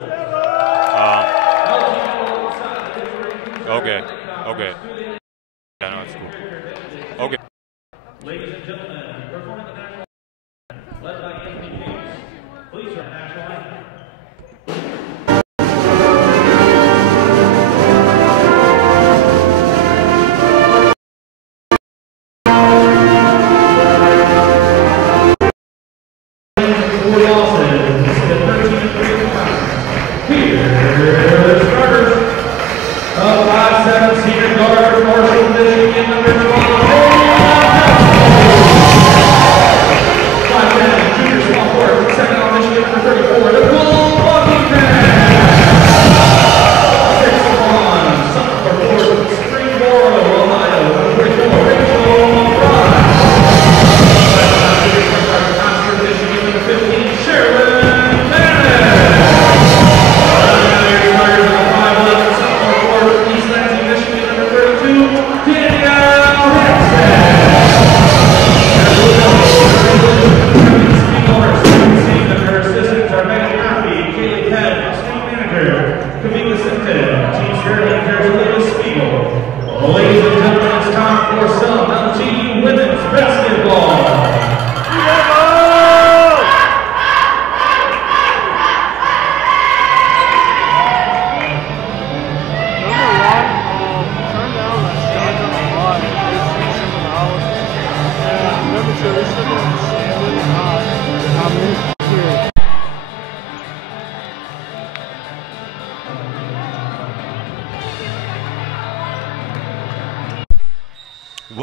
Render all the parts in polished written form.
Okay. Okay. Yeah, no, it's cool. Okay. Ladies and gentlemen, performing the national anthem, led by Anthony Gates. Please run national anthem.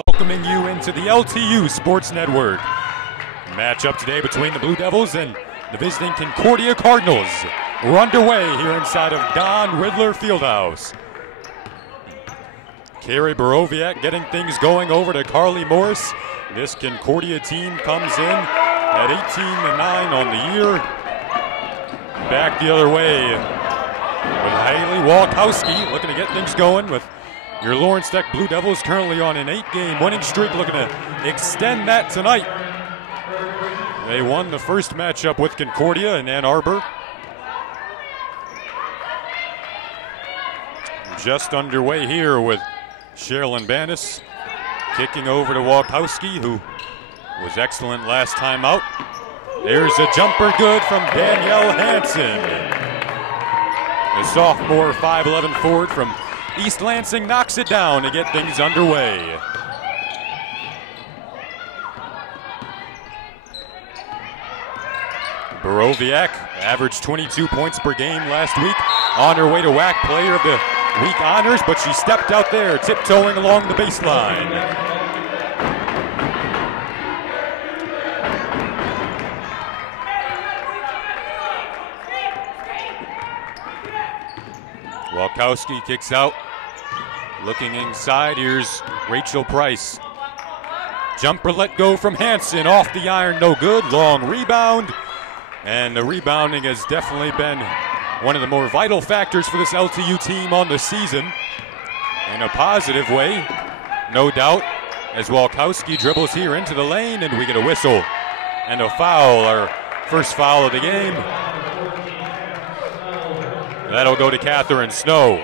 Welcoming you into the LTU Sports Network. Matchup today between the Blue Devils and the visiting Concordia Cardinals. We're underway here inside of Don Riddler Fieldhouse. Carrie Borowiak getting things going over to Carly Morris. This Concordia team comes in at 18-9 on the year. Back the other way with Haley Walkowski looking to get things going with your Lawrence Tech Blue Devils currently on an 8-game winning streak, looking to extend that tonight. They won the first matchup with Concordia in Ann Arbor. Just underway here with Sherilyn Banis kicking over to Walkowski, who was excellent last time out. There's a jumper good from Danielle Hansen. The sophomore 5'11" forward from East Lansing knocks it down to get things underway. Borowiak averaged 22 points per game last week. On her way to WAC Player of the Week honors, but she stepped out there tiptoeing along the baseline. Walkowski kicks out, looking inside. Here's Rachel Price. Jumper let go from Hansen, off the iron, no good. Long rebound, and the rebounding has definitely been one of the more vital factors for this LTU team on the season. In a positive way, no doubt, as Walkowski dribbles here into the lane, and we get a whistle and a foul, our first foul of the game. That'll go to Catherine Snow.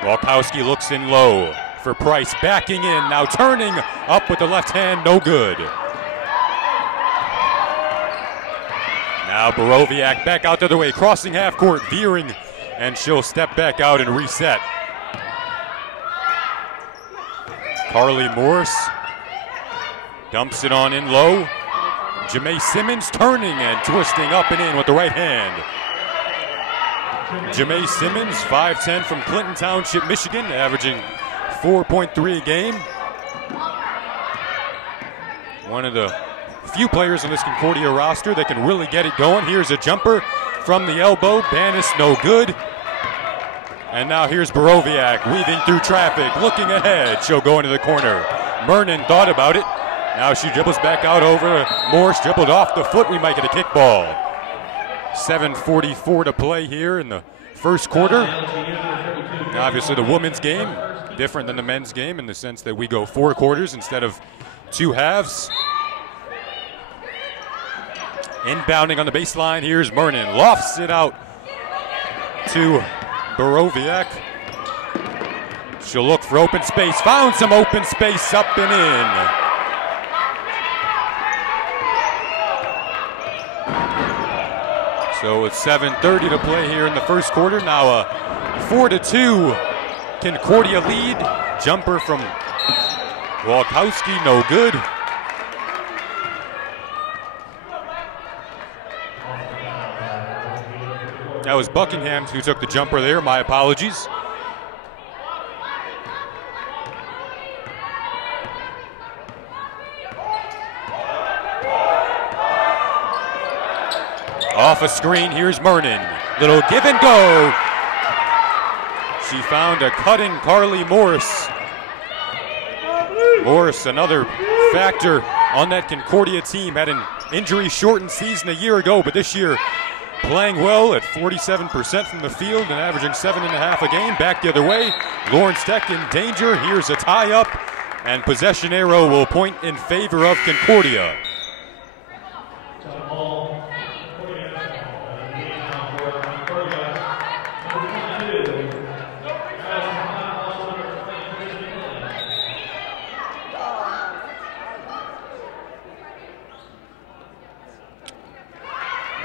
Walkowski looks in low for Price, backing in, now turning up with the left hand, no good. Now Borowiak back out the other way, crossing half court, veering, and she'll step back out and reset. Carly Morris dumps it on in low. Jamae Simmons turning and twisting up and in with the right hand. Jamae Simmons, 5'10" from Clinton Township, Michigan, averaging 4.3 a game. One of the few players on this Concordia roster that can really get it going. Here's a jumper from the elbow. Banis, no good. And now here's Borowiak weaving through traffic, looking ahead. She'll go into the corner. Mernon thought about it. Now she dribbles back out over Morse, dribbled off the foot. We might get a kickball. 7:44 to play here in the first quarter. Now, obviously the women's game, different than the men's game in the sense that we go 4 quarters instead of 2 halves. Inbounding on the baseline, here's Mernon. Lofts it out to Borowiak. She'll look for open space. Found some open space up and in. So it's 7:30 to play here in the first quarter. Now a 4-2 Concordia lead. Jumper from Walkowski, no good. That was Buckingham who took the jumper there. My apologies. Off a screen, here's Mernon. Little give and go. She found a cutting Carly Morris. Morris, another factor on that Concordia team, had an injury-shortened season a year ago, but this year playing well at 47% from the field and averaging 7.5 a game. Back the other way, Lawrence Tech in danger. Here's a tie-up, and possession arrow will point in favor of Concordia.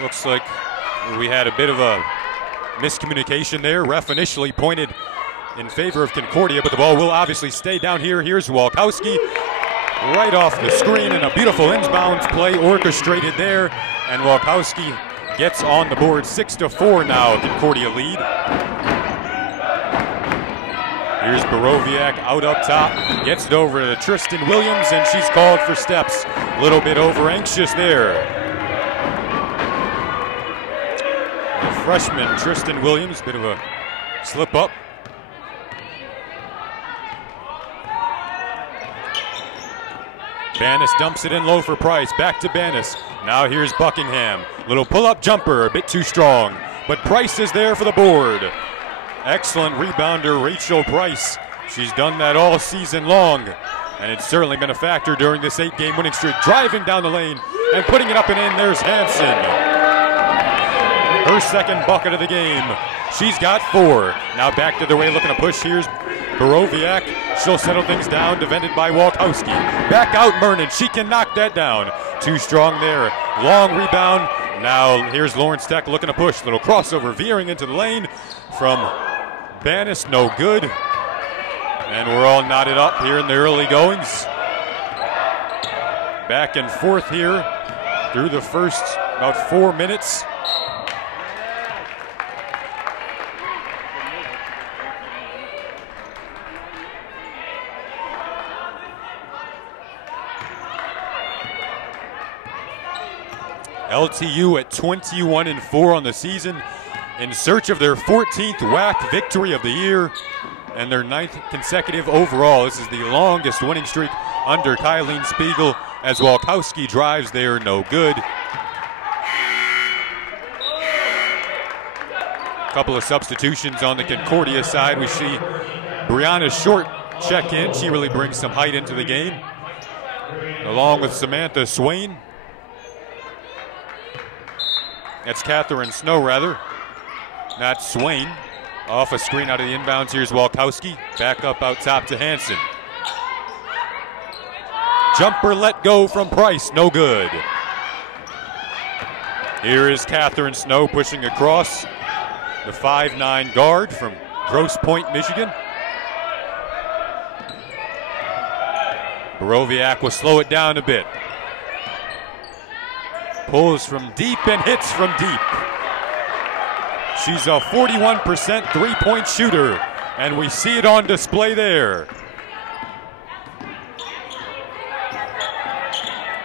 Looks like we had a bit of a miscommunication there. Ref initially pointed in favor of Concordia, but the ball will obviously stay down here. Here's Walkowski right off the screen, and a beautiful inbounds play orchestrated there. And Walkowski gets on the board. 6-4 now, Concordia lead. Here's Borowiak out up top. Gets it over to Tristan Williams, and she's called for steps. A little bit over anxious there. Freshman Tristan Williams, bit of a slip up. Bannis dumps it in low for Price. Back to Bannis. Now here's Buckingham. Little pull-up jumper, a bit too strong. But Price is there for the board. Excellent rebounder, Rachel Price. She's done that all season long. And it's certainly been a factor during this 8-game winning streak. Driving down the lane and putting it up and in. There's Hansen. Her second bucket of the game. She's got 4. Now back to the way, looking to push. Here's Borowiak. She'll settle things down, defended by Walkowski. Back out Mernon. She can knock that down. Too strong there. Long rebound. Now here's Lawrence Tech looking to push. Little crossover veering into the lane from Bannis. No good. And we're all knotted up here in the early goings. Back and forth here through the first about 4 minutes. LTU at 21-4 on the season, in search of their 14th WAC victory of the year and their 9th consecutive overall. This is the longest winning streak under Kylene Spiegel as Walkowski drives there, no good. Couple of substitutions on the Concordia side. We see Brianna Short check in. She really brings some height into the game, along with Samantha Swain. That's Catherine Snow, rather, not Swain. Off a screen out of the inbounds. Here's Walkowski. Back up out top to Hansen. Jumper let go from Price. No good. Here is Catherine Snow pushing across. The 5'9" guard from Grosse Pointe, Michigan. Borowiak will slow it down a bit. Pulls from deep and hits from deep. She's a 41% three-point shooter, and we see it on display there.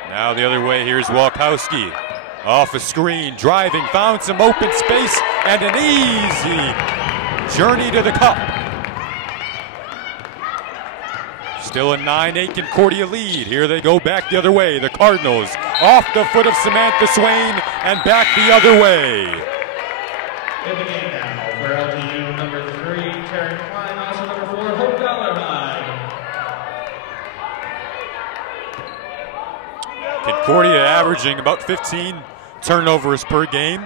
Now the other way, here's Walkowski. Off a screen, driving, found some open space, and an easy journey to the cup. Still a 9-8 Concordia lead. Here they go back the other way. The Cardinals off the foot of Samantha Swain and back the other way. In the game now for LTU, number 3, Taryn Klein, also number 4, Hope Dollarhide. Concordia averaging about 15 turnovers per game.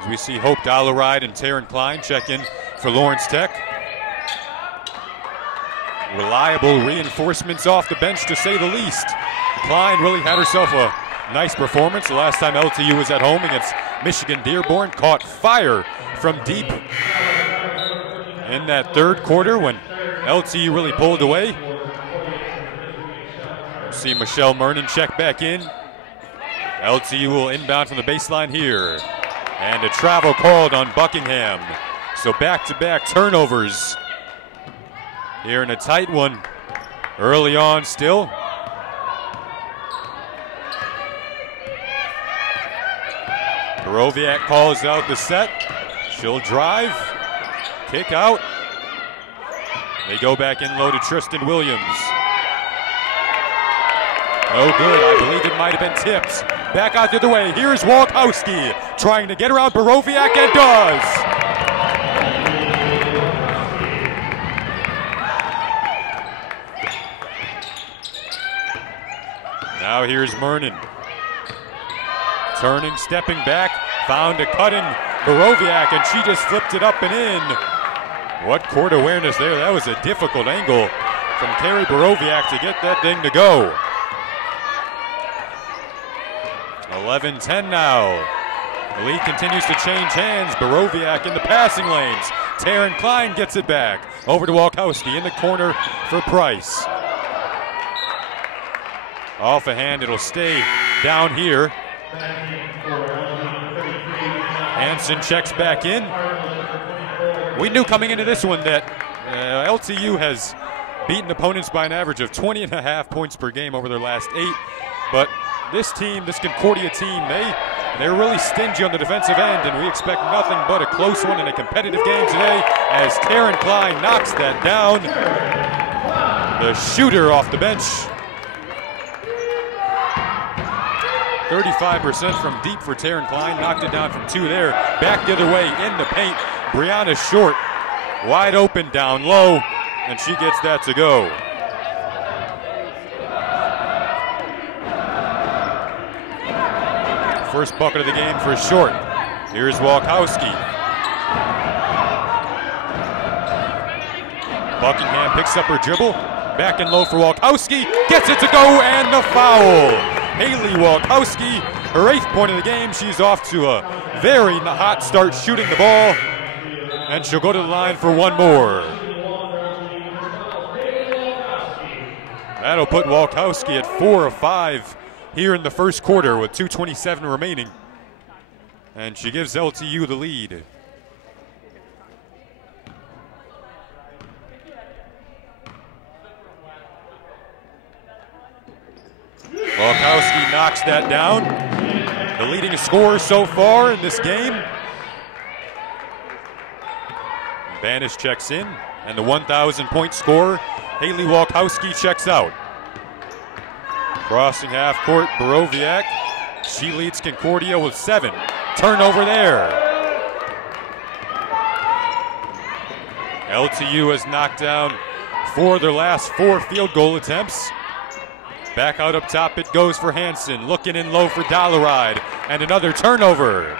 As we see Hope Dollaride and Taryn Klein check in for Lawrence Tech. Reliable reinforcements off the bench, to say the least. Klein really had herself a nice performance. The last time LTU was at home against Michigan Dearborn, caught fire from deep in that third quarter when LTU really pulled away. See Michelle Mernon check back in. LTU will inbound from the baseline here. And a travel called on Buckingham. So back-to-back turnovers here in a tight one early on still. Borowiak calls out the set. She'll drive, kick out. They go back in low to Tristan Williams. No good, I believe it might have been tipped. Back out the other way, here's Walkowski trying to get around Borowiak and does. Now here's Mernon. Turning, stepping back, found a cutting Borowiak, and she just flipped it up and in. What court awareness there. That was a difficult angle from Carrie Borowiak to get that thing to go. 11-10 now. The lead continues to change hands. Borowiak in the passing lanes. Taryn Klein gets it back. Over to Walkowski in the corner for Price. Off a hand, it'll stay down here. Hansen checks back in. We knew coming into this one that LTU has beaten opponents by an average of 20.5 points per game over their last 8. But this team, this Concordia team, they're really stingy on the defensive end, and we expect nothing but a close one and a competitive game today as Taryn Klein knocks that down. The shooter off the bench. 35% from deep for Taryn Klein. Knocked it down from 2 there. Back the other way in the paint. Brianna Short wide open down low, and she gets that to go. First bucket of the game for Short. Here's Walkowski. Buckingham picks up her dribble. Back and low for Walkowski. Gets it to go, and the foul. Haley Walkowski, her 8th point of the game. She's off to a very hot start shooting the ball, and she'll go to the line for one more. That'll put Walkowski at 4 of 5 here in the first quarter with 2:27 remaining, and she gives LTU the lead. Walkowski knocks that down. The leading scorer so far in this game. Banish checks in, and the 1,000-point scorer, Haley Walkowski, checks out. Crossing half court, Borowiak. She leads Concordia with 7. Turnover there. LTU has knocked down 4 of their last 4 field goal attempts. Back out up top it goes for Hansen. Looking in low for Dollaride. And another turnover.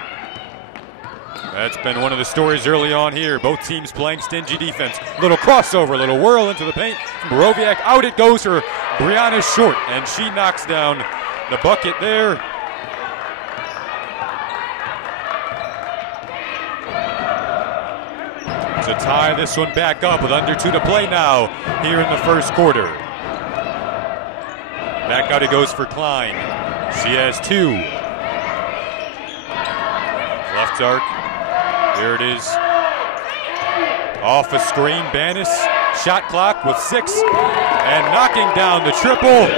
That's been one of the stories early on here. Both teams playing stingy defense. Little crossover, little whirl into the paint. Borowiak out it goes for Brianna Short. And she knocks down the bucket there. To tie this one back up with under 2 to play now here in the first quarter. Back out it goes for Klein. She has 2. Left arc. Here it is. Off a screen, Banis. Shot clock with 6. And knocking down the triple.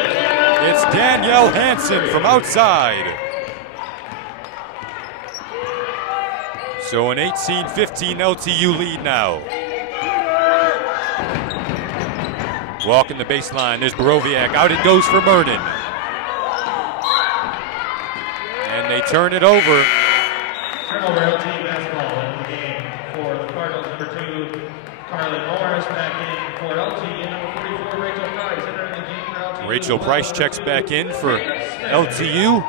It's Danielle Hansen from outside. So an 18-15 LTU lead now. Walking the baseline, there's Borowiak. Out it goes for Mernon. And they turn it over. Turnover, LTU basketball in the game for the Cardinals, number 2, Carly Morris. Back in for LTU, number 44, Rachel Price. Entering the game for LTU. Rachel Price checks back in for LTU.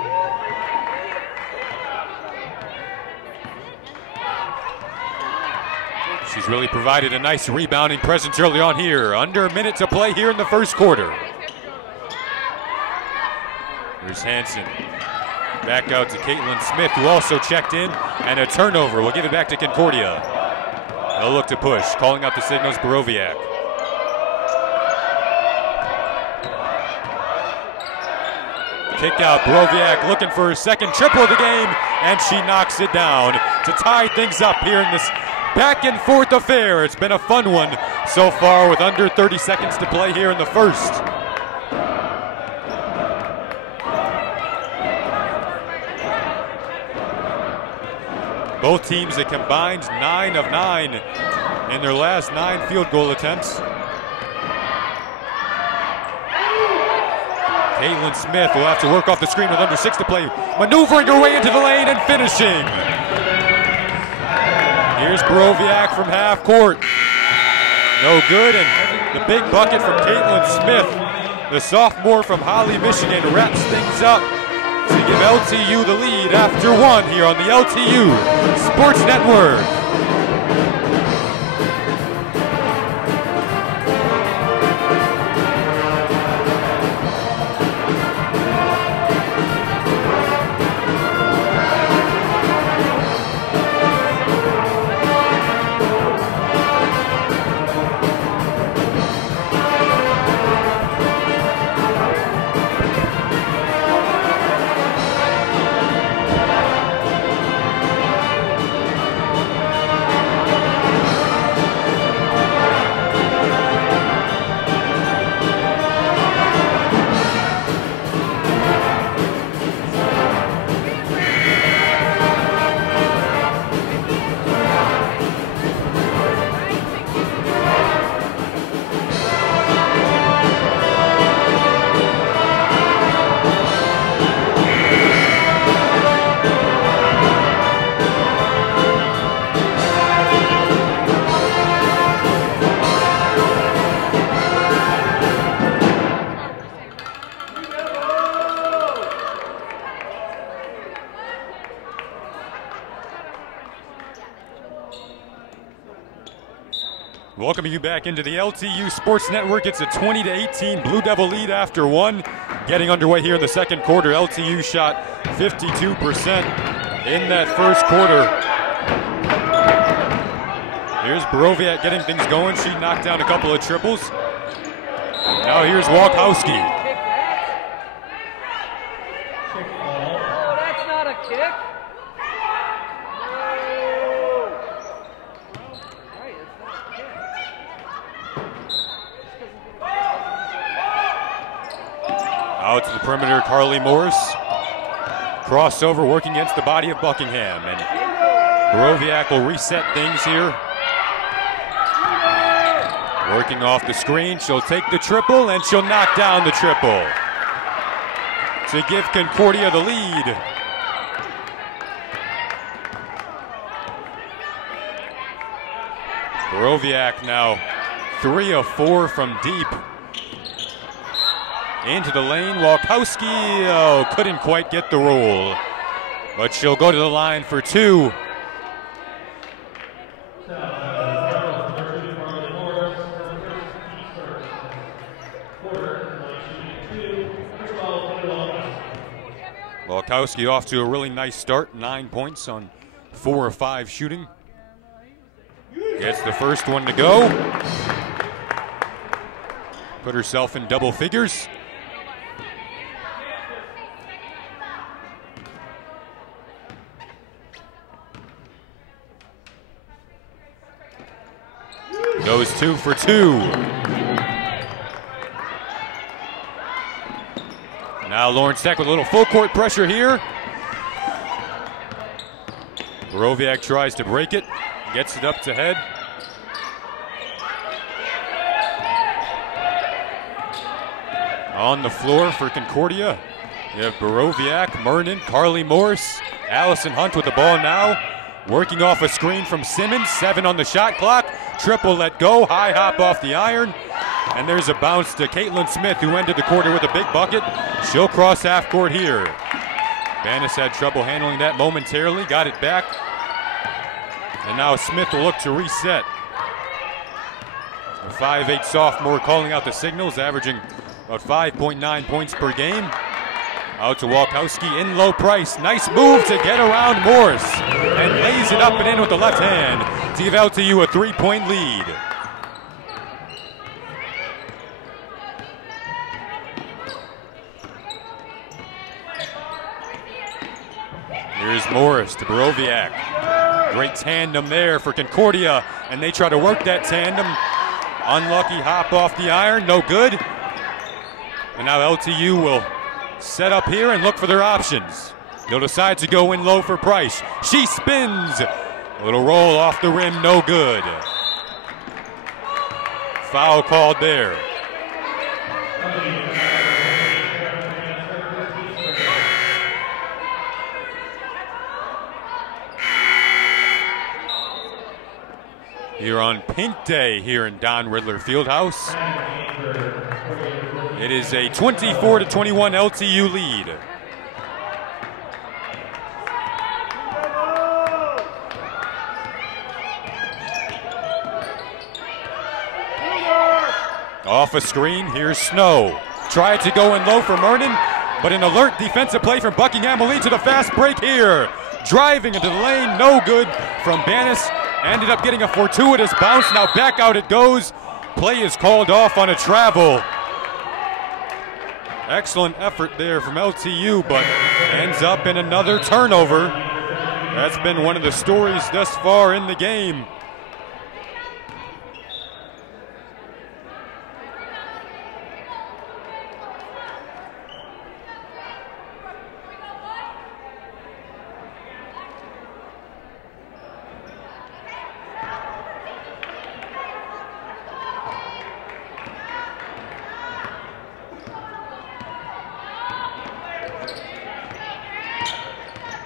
She's really provided a nice rebounding presence early on here. Under a minute to play here in the first quarter. Here's Hansen. Back out to Caitlin Smith, who also checked in, and a turnover. We'll give it back to Concordia. They'll look to push, calling out the signals, Borowiak. Kick out, Borowiak looking for her second triple of the game, and she knocks it down to tie things up here in this back and forth affair. It's been a fun one so far with under 30 seconds to play here in the first. Both teams a combined 9 of 9 in their last 9 field goal attempts. Caitlin Smith will have to work off the screen with under 6 to play, maneuvering her way into the lane and finishing. Here's Borowiak from half court. No good, and the big bucket from Caitlin Smith. The sophomore from Holly, Michigan wraps things up to give LTU the lead after 1 here on the LTU Sports Network. Welcoming you back into the LTU Sports Network. It's a 20-18 Blue Devil lead after 1. Getting underway here in the second quarter. LTU shot 52% in that first quarter. Here's Borowiak getting things going. She knocked down a couple of triples. Now here's Walkowski. Oh, that's not a kick. Out to the perimeter, Carly Morris. Crossover working against the body of Buckingham. And Borowiak will reset things here. Working off the screen, she'll take the triple and she'll knock down the triple to give Concordia the lead. Borowiak now 3 of 4 from deep. Into the lane, Walkowski, couldn't quite get the roll. But she'll go to the line for 2. Walkowski off to a really nice start, 9 points on 4 of 5 shooting. Gets the first one to go. Put herself in double figures. Goes 2 for 2. Now Lawrence Tech with a little full court pressure here. Borowiak tries to break it, gets it up to head. On the floor for Concordia, you have Borowiak, Mernon, Carly Morris, Allison Hunt with the ball now. Working off a screen from Simmons, 7 on the shot clock. Triple let go, high hop off the iron. And there's a bounce to Caitlin Smith, who ended the quarter with a big bucket. She'll cross half court here. Bannis had trouble handling that momentarily, got it back. And now Smith will look to reset. A 5'8" sophomore calling out the signals, averaging about 5.9 points per game. Out to Walkowski in low price. Nice move to get around Morris. And lays it up and in with the left hand to give LTU a 3-point lead. Here's Morris to Borowiak. Great tandem there for Concordia, and they try to work that tandem. Unlucky hop off the iron, no good. And now LTU will set up here and look for their options. They'll decide to go in low for Price. She spins. A little roll off the rim, no good. Foul called there. Here on Pink Day here in Don Riddler Fieldhouse. It is a 24-21 LTU lead. Off a screen, here's Snow. Tried to go in low for Mernon, but an alert defensive play from Buckingham will lead to the fast break here. Driving into the lane, no good from Banis. Ended up getting a fortuitous bounce. Now back out it goes. Play is called off on a travel. Excellent effort there from LTU, but ends up in another turnover. That's been one of the stories thus far in the game.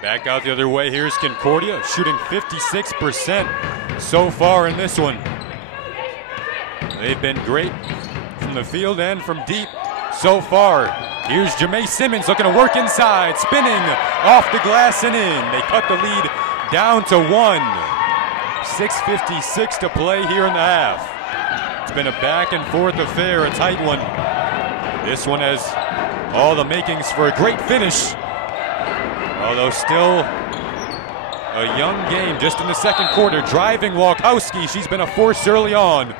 Back out the other way, here's Concordia, shooting 56% so far in this one. They've been great from the field and from deep so far. Here's Jamae Simmons looking to work inside, spinning off the glass and in. They cut the lead down to 1. 6:56 to play here in the half. It's been a back and forth affair, a tight one. This one has all the makings for a great finish. Although still a young game just in the second quarter. Driving Walkowski, she's been a force early on.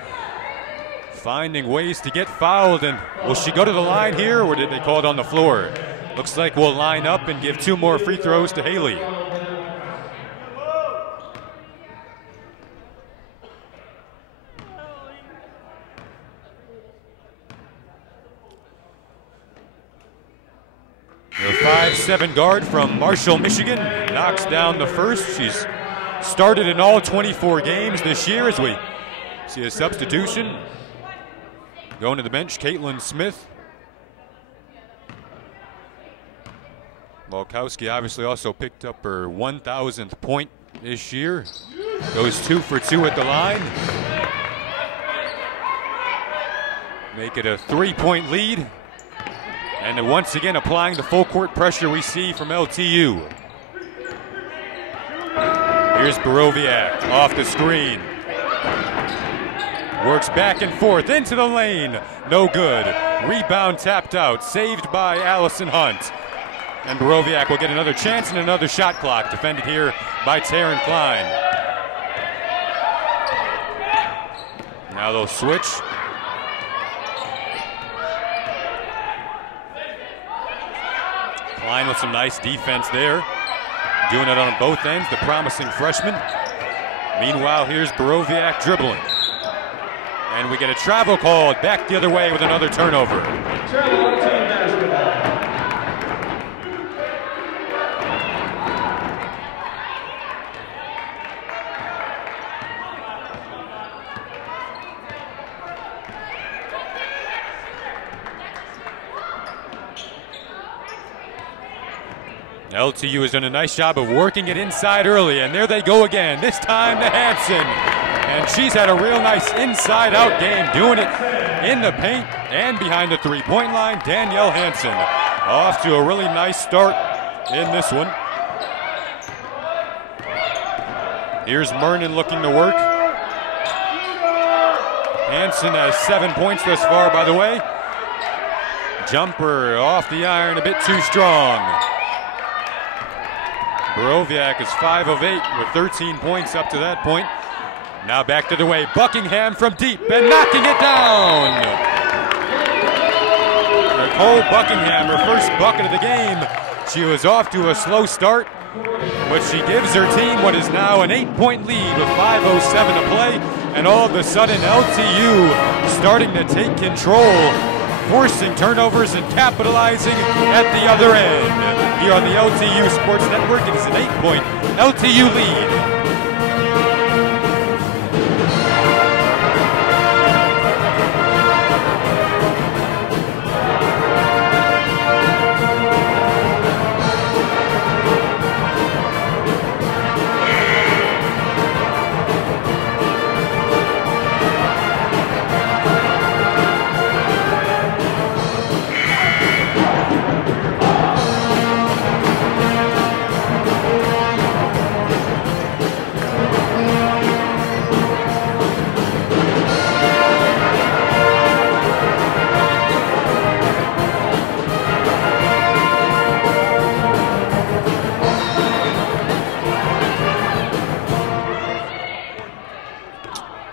Finding ways to get fouled, and will she go to the line here, or did they call it on the floor? Looks like we'll line up and give 2 more free throws to Haley. The 5'7" guard from Marshall, Michigan, knocks down the first. She's started in all 24 games this year as we see a substitution. Going to the bench, Caitlin Smith. Walkowski obviously also picked up her 1,000th point this year. Goes 2 for 2 at the line. Make it a 3-point lead. And once again applying the full court pressure we see from LTU. Here's Borowiak off the screen. Works back and forth into the lane. No good. Rebound tapped out. Saved by Allison Hunt. And Borowiak will get another chance and another shot clock. Defended here by Taryn Klein. Now they'll switch. Klein with some nice defense there. Doing it on both ends, the promising freshman. Meanwhile, here's Borowiak dribbling. And we get a travel called back the other way with another turnover. Travel team basketball. LTU has done a nice job of working it inside early, and there they go again, this time to Hansen. And she's had a real nice inside-out game, doing it in the paint and behind the three-point line. Danielle Hansen off to a really nice start in this one. Here's Mernon looking to work. Hansen has 7 points thus far, by the way. Jumper off the iron, a bit too strong. Borowiak is 5 of 8 with 13 points up to that point. Now back to the way. Buckingham from deep and knocking it down. Nicole Buckingham, her first bucket of the game. She was off to a slow start, but she gives her team what is now an 8-point lead with 5:07 to play. And all of a sudden, LTU starting to take control, forcing turnovers and capitalizing at the other end. Here on the LTU Sports Network, it is an 8-point LTU lead.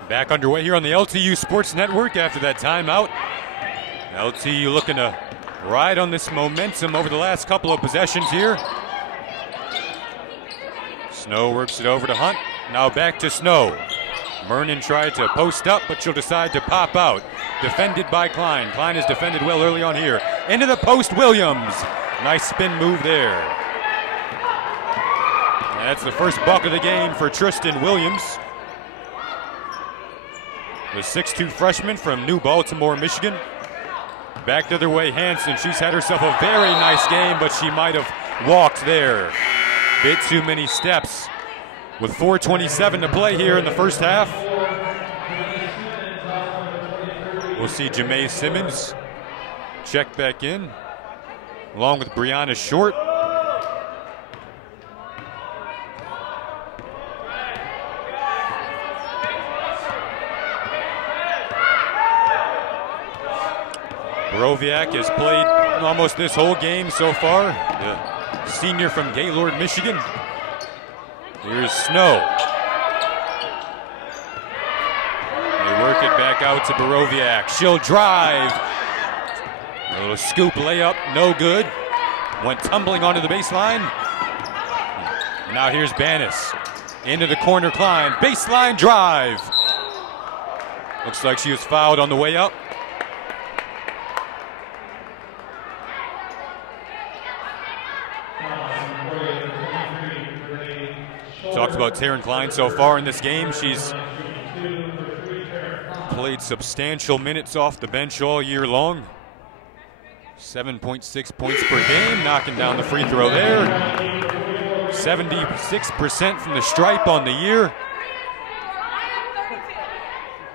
Back underway here on the LTU Sports Network after that timeout. LTU looking to ride on this momentum over the last couple of possessions here. Snow works it over to Hunt. Now back to Snow. Mernon tried to post up, but she'll decide to pop out. Defended by Klein. Klein has defended well early on here. Into the post, Williams. Nice spin move there. And that's the first buck of the game for Tristan Williams. The 6'2 freshman from New Baltimore, Michigan. Back the other way, Hansen. She's had herself a very nice game, but she might have walked there. Bit too many steps. With 4:27 to play here in the first half. We'll see Jamae Simmons check back in, along with Brianna Short. Borowiak has played almost this whole game so far. The senior from Gaylord, Michigan. Here's Snow. They work it back out to Borowiak. She'll drive. A little scoop layup, no good. Went tumbling onto the baseline. And now here's Banis. Into the corner, Klein. Baseline drive. Looks like she was fouled on the way up. Talked about Taryn Klein so far in this game. She's played substantial minutes off the bench all year long. 7.6 points per game, knocking down the free throw there. 76% from the stripe on the year.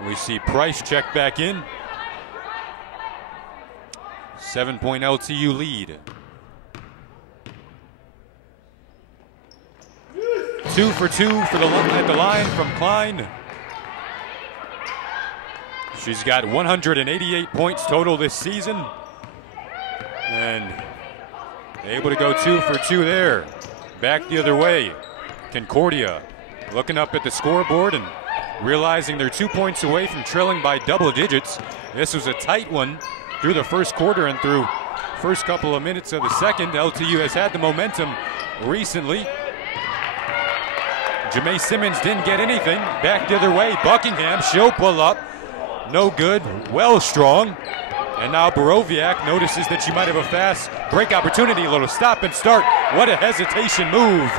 We see Price check back in. 7-point LTU lead. 2 for 2 for at the line from Klein. She's got 188 points total this season. And able to go 2 for 2 there. Back the other way. Concordia looking up at the scoreboard and realizing they're 2 points away from trailing by double digits. This was a tight one through the first quarter and through first couple of minutes of the second. LTU has had the momentum recently. Jamae Simmons didn't get anything. Back the other way. Buckingham, she'll pull up. No good. Well strong. And now Borowiak notices that she might have a fast break opportunity. A little stop and start. What a hesitation move.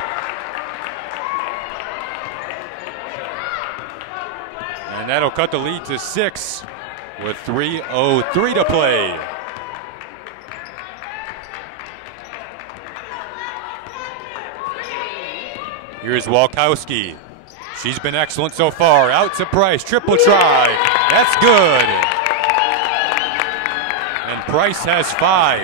And that'll cut the lead to 6 with 3:03 to play. Here's Walkowski. She's been excellent so far. Out to Price. Triple try. That's good. And Price has 5.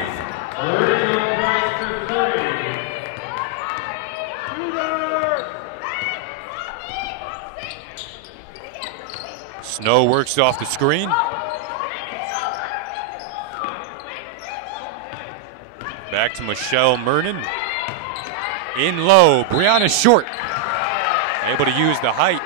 Snow works off the screen. Back to Michelle Mernon. In low, Brianna Short. Able to use the height.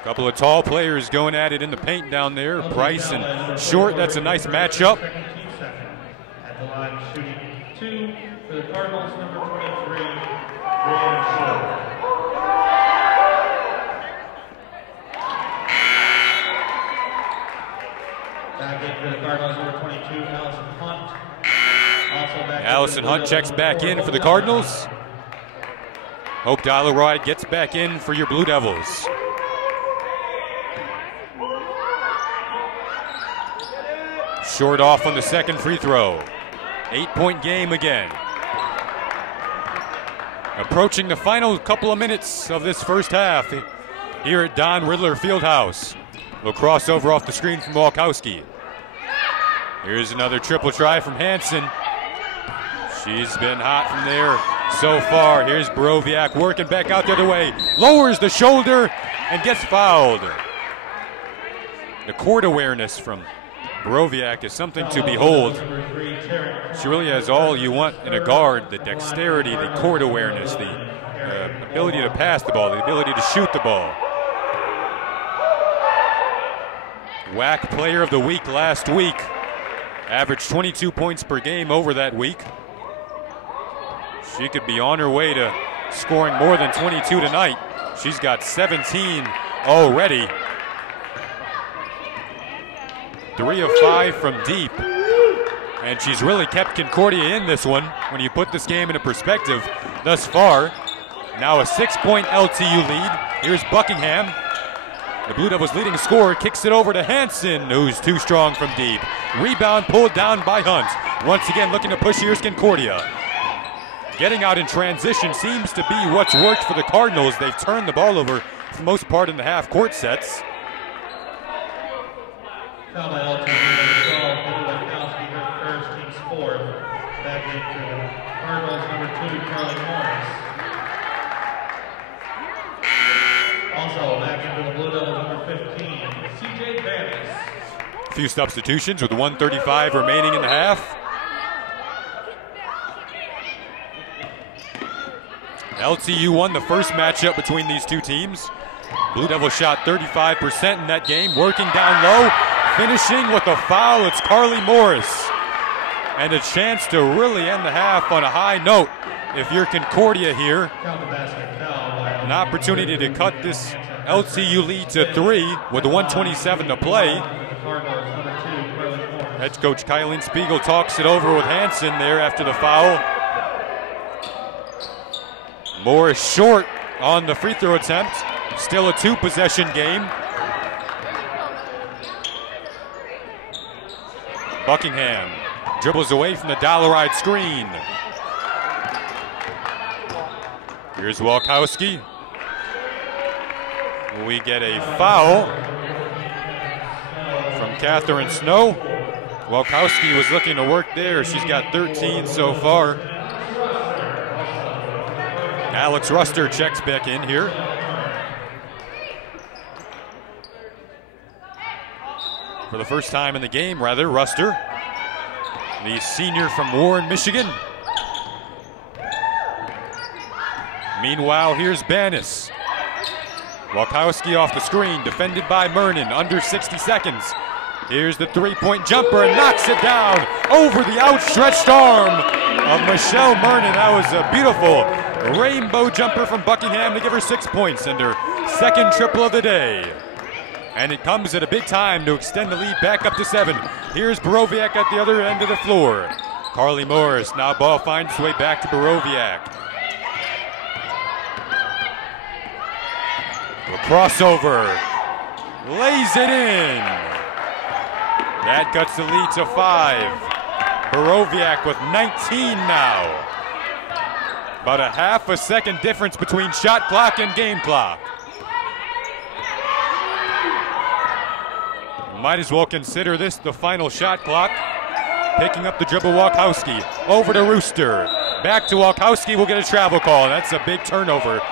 A couple of tall players going at it in the paint down there. Price and Short, that's a nice matchup. At the line, shooting 2 for the Cardinals, number 23, Brianna Short. Back in for the Cardinals, number 22, Allison Hunt. Also back Allison Hunt checks back in for the Cardinals. Hope Dollaride gets back in for your Blue Devils. Short off on the second free throw. 8-point game again. Approaching the final couple of minutes of this first half here at Don Riddler Fieldhouse. We'll cross over off the screen from Walkowski. Here's another triple try from Hansen. She's been hot from there so far. Here's Borowiak working back out the other way. Lowers the shoulder and gets fouled. The court awareness from Borowiak is something to behold. She really has all you want in a guard: the dexterity, the court awareness, the ability to pass the ball, the ability to shoot the ball. WAC Player of the Week last week. Averaged 22 points per game over that week. She could be on her way to scoring more than 22 tonight. She's got 17 already. 3 of 5 from deep. And she's really kept Concordia in this one when you put this game into perspective thus far. Now a 6-point LTU lead. Here's Buckingham. The Blue Devils' leading scorer kicks it over to Hansen, who's too strong from deep. Rebound pulled down by Hunt. Once again looking to push here's Concordia. Getting out in transition seems to be what's worked for the Cardinals. They've turned the ball over for the most part in the half-court sets. Foul by LTU, Walkowski, her first, team's 4th. Back in for the Cardinals, number 2, Carly Morris. Also back in for the Blue Devils, number 15, CJ Bannis. A few substitutions with 1:35 remaining in the half. LTU won the first matchup between these two teams. Blue Devils shot 35% in that game, working down low, finishing with a foul. It's Carly Morris. And a chance to really end the half on a high note if you're Concordia here. An opportunity to cut this LTU lead to 3 with 1:27 to play. Head coach Kylie Spiegel talks it over with Hansen there after the foul. Morris Short on the free throw attempt. Still a 2-possession game. Buckingham dribbles away from the Dollaride screen. Here's Walkowski. We get a foul from Catherine Snow. Walkowski was looking to work there. She's got 13 so far. Alex Ruster checks back in here. For the first time in the game, rather, Ruster, the senior from Warren, Michigan. Meanwhile, here's Bannis. Walkowski off the screen, defended by Mernon, under 60 seconds. Here's the three-point jumper and knocks it down over the outstretched arm of Michelle Mernon. That was a beautiful rainbow jumper from Buckingham to give her 6 points and her second triple of the day. And it comes at a big time to extend the lead back up to 7. Here's Borowiak at the other end of the floor. Carly Morris, now ball finds its way back to Borowiak. A crossover, lays it in. That cuts the lead to 5. Borowiak with 19 now. About a half a second difference between shot clock and game clock. Might as well consider this the final shot clock. Picking up the dribble, Walkowski. Over to Rooster. Back to Walkowski, we'll get a travel call. That's a big turnover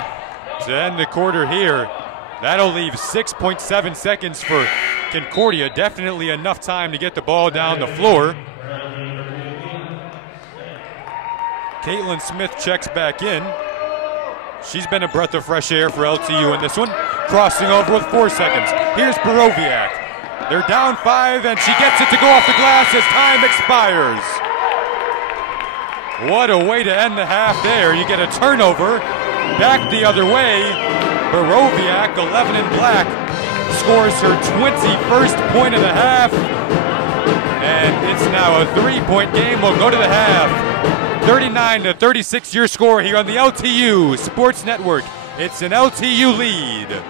to end the quarter here. That'll leave 6.7 seconds for Concordia. Definitely enough time to get the ball down the floor. Caitlin Smith checks back in. She's been a breath of fresh air for LTU in this one. Crossing over with 4 seconds. Here's Borowiak. They're down 5, and she gets it to go off the glass as time expires. What a way to end the half there. You get a turnover. Back the other way. Borowiak, 11 in black, scores her 21st point of the half. And it's now a 3-point game. We'll go to the half. 39-36 your score here on the LTU Sports Network. It's an LTU lead.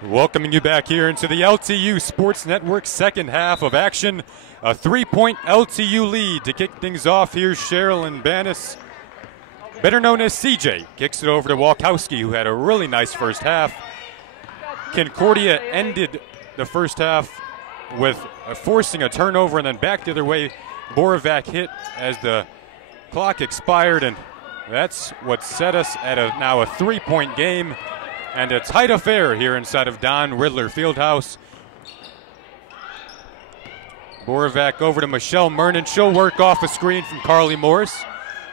Welcoming you back here into the LTU Sports Network second half of action. A 3-point LTU lead to kick things off. Here's Sherilyn Banis, better known as CJ. Kicks it over to Walkowski, who had a really nice first half. Concordia ended the first half with forcing a turnover and then back the other way. Borovac hit as the clock expired, and that's what set us at now a 3-point game. And a tight affair here inside of Don Riddler Fieldhouse. Borovac over to Michelle Mernon. She'll work off a screen from Carly Morris.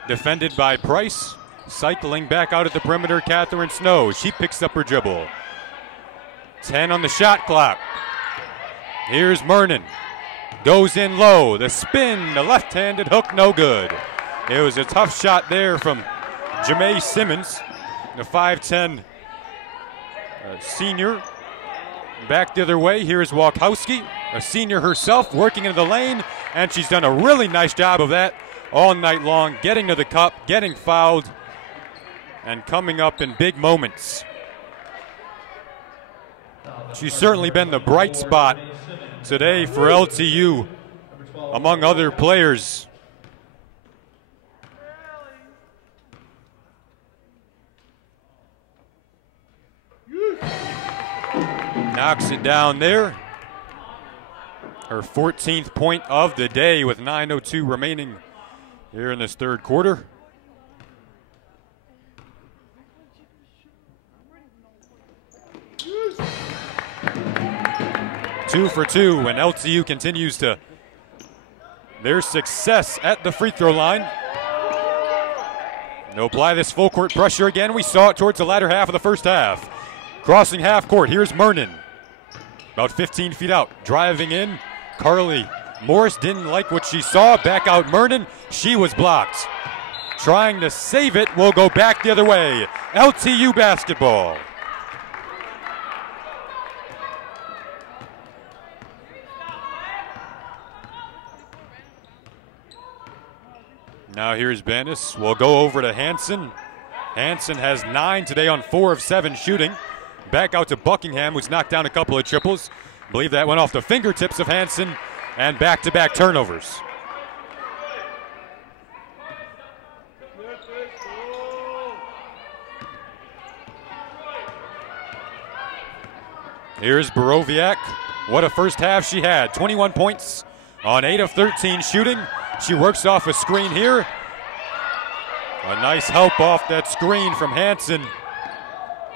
Defended by Price. Cycling back out at the perimeter, Catherine Snow. She picks up her dribble. 10 on the shot clock. Here's Mernon. Goes in low. The spin, the left-handed hook, no good. It was a tough shot there from Jamae Simmons, the 5'10" senior. Back the other way, here's Walkowski, a senior herself, working into the lane, and she's done a really nice job of that all night long, getting to the cup, getting fouled, and coming up in big moments. She's certainly been the bright spot today for LTU, among other players. Knocks it down there. Her 14th point of the day with 9:02 remaining here in this third quarter. Two for two, and LTU continues to their success at the free throw line. They'll apply this full court pressure again. We saw it towards the latter half of the first half. Crossing half court, here's Mernon. About 15 feet out, driving in. Carly Morris didn't like what she saw. Back out Mernon, she was blocked. Trying to save it, will go back the other way. LTU basketball. Now here's Banis. We'll go over to Hanson. Hanson has 9 today on 4 of 7 shooting. Back out to Buckingham, who's knocked down a couple of triples. Believe that went off the fingertips of Hanson, and back-to-back turnovers. Here's Borowiak. What a first half she had. 21 points on 8 of 13 shooting. She works off a screen here. A nice help off that screen from Hanson.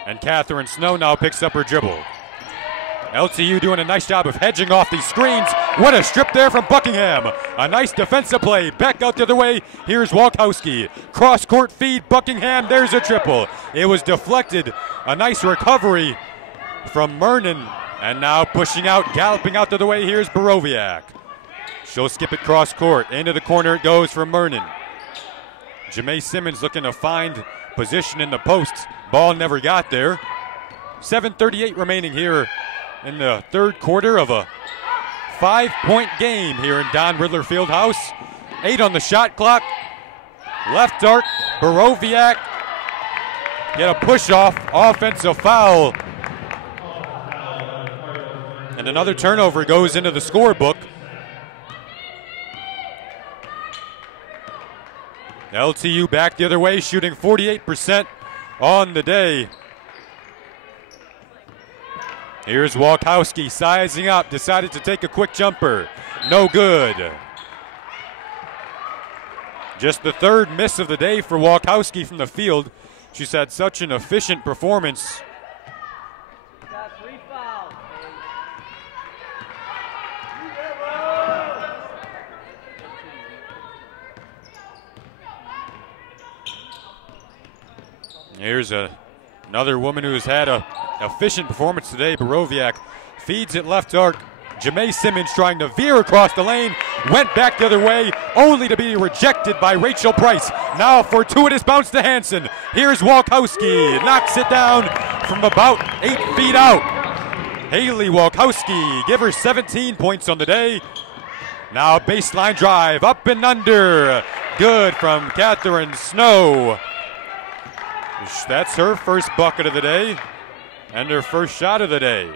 And Catherine Snow now picks up her dribble. LTU doing a nice job of hedging off these screens. What a strip there from Buckingham. A nice defensive play. Back out the other way. Here's Walkowski. Cross-court feed. Buckingham. There's a triple. It was deflected. A nice recovery from Mernon. And now pushing out, galloping out the other way. Here's Borowiak. She'll skip it cross-court. Into the corner it goes for Mernon. Jamae Simmons looking to find position in the post. Ball never got there. 7:38 remaining here in the third quarter of a 5-point game here in Don Riddler Fieldhouse. 8 on the shot clock. Left arc, Borowiak. Get a push-off, offensive foul. And another turnover goes into the scorebook. LTU back the other way, shooting 48% on the day. Here's Walkowski sizing up, decided to take a quick jumper. No good. Just the third miss of the day for Walkowski from the field. She's had such an efficient performance. Got 3 fouls. Here's another woman who's had a efficient performance today. Borowiak feeds it left arc. Jamae Simmons trying to veer across the lane. Went back the other way, only to be rejected by Rachel Price. Now fortuitous bounce to Hanson. Here's Walkowski. Knocks it down from about 8 feet out. Haley Walkowski, give her 17 points on the day. Now baseline drive, up and under. good from Catherine Snow. That's her first bucket of the day and her first shot of the day.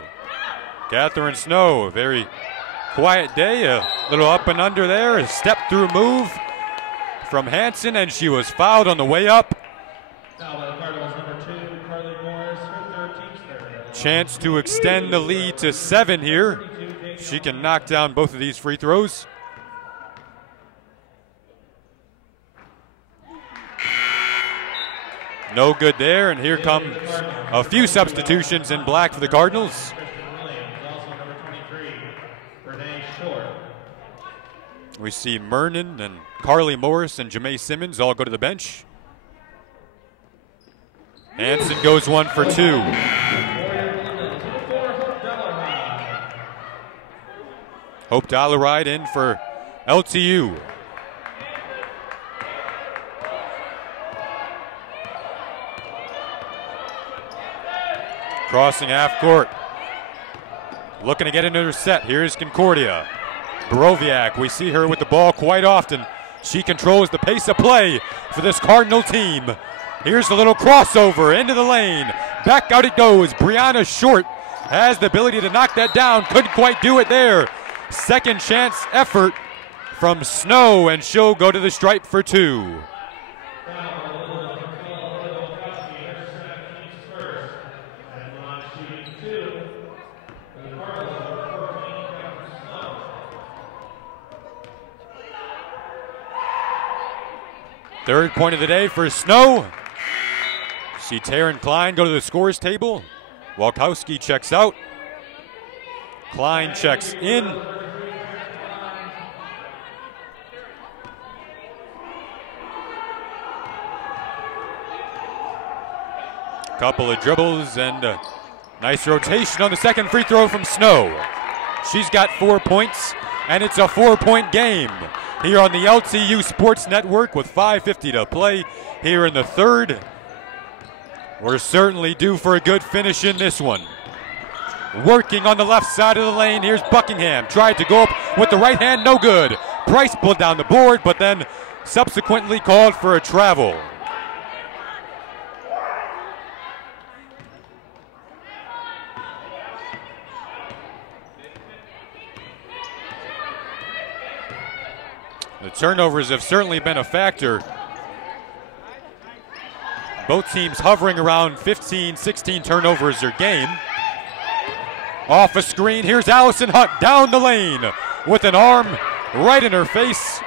Catherine Snow, very quiet day, a little up and under there, a step-through move from Hanson, and she was fouled on the way up. Foul by the Cardinals, number 2, Carly Morris, her third, team's third. Chance to extend the lead to 7 here. She can knock down both of these free throws. No good there, and here comes a few substitutions in black for the Cardinals. We see Mernon and Carly Morris and Jamae Simmons all go to the bench. Hanson goes 1 for 2. Hope Dollaride in for LTU. Crossing half court. Looking to get into her set. Here's Concordia. Borowiak, we see her with the ball quite often. She controls the pace of play for this Cardinal team. Here's the little crossover into the lane. Back out it goes. Brianna Short has the ability to knock that down. Couldn't quite do it there. Second chance effort from Snow, and she'll go to the stripe for 2. Third point of the day for Snow. See Taryn Klein go to the scores table. Walkowski checks out. Klein checks in. Couple of dribbles and a nice rotation on the second free throw from Snow. She's got 4 points, and it's a 4-point game here on the LTU Sports Network with 5:50 to play here in the third. We're certainly due for a good finish in this one. Working on the left side of the lane, here's Buckingham. Tried to go up with the right hand, no good. Price pulled down the board, but then subsequently called for a travel. The turnovers have certainly been a factor. Both teams hovering around 15, 16 turnovers a game. Off a screen, here's Allison Hunt down the lane with an arm right in her face.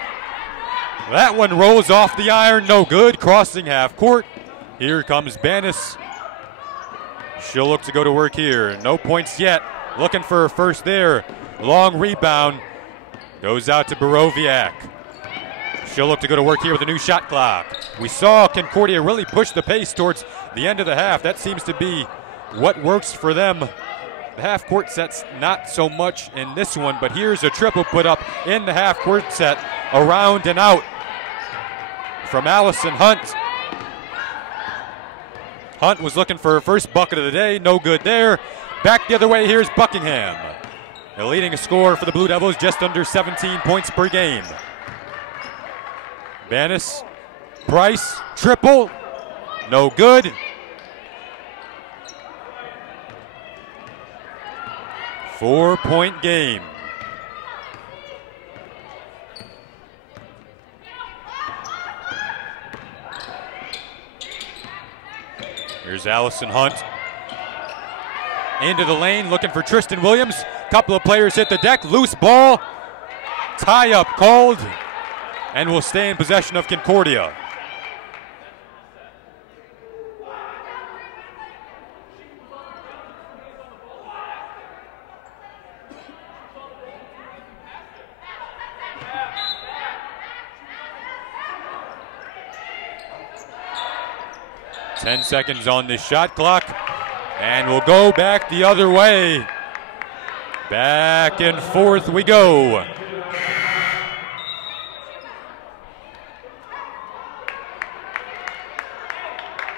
That one rolls off the iron, no good. Crossing half court. Here comes Banis. She'll look to go to work here. No points yet. Looking for her first there. Long rebound. Goes out to Borowiak. She'll look to go to work here with a new shot clock. We saw Concordia really push the pace towards the end of the half. That seems to be what works for them. The half-court set's not so much in this one, but here's a triple put up in the half-court set, around and out from Allison Hunt. Hunt was looking for her first bucket of the day, no good there. Back the other way, here's Buckingham. The leading scorer for the Blue Devils, just under 17 points per game. Banis, Price, triple, no good. Four-point game. Here's Allison Hunt. Into the lane, looking for Tristan Williams. Couple of players hit the deck, loose ball. Tie-up called, and will stay in possession of Concordia. Ten seconds on this shot clock, and we'll go back the other way. Back and forth we go.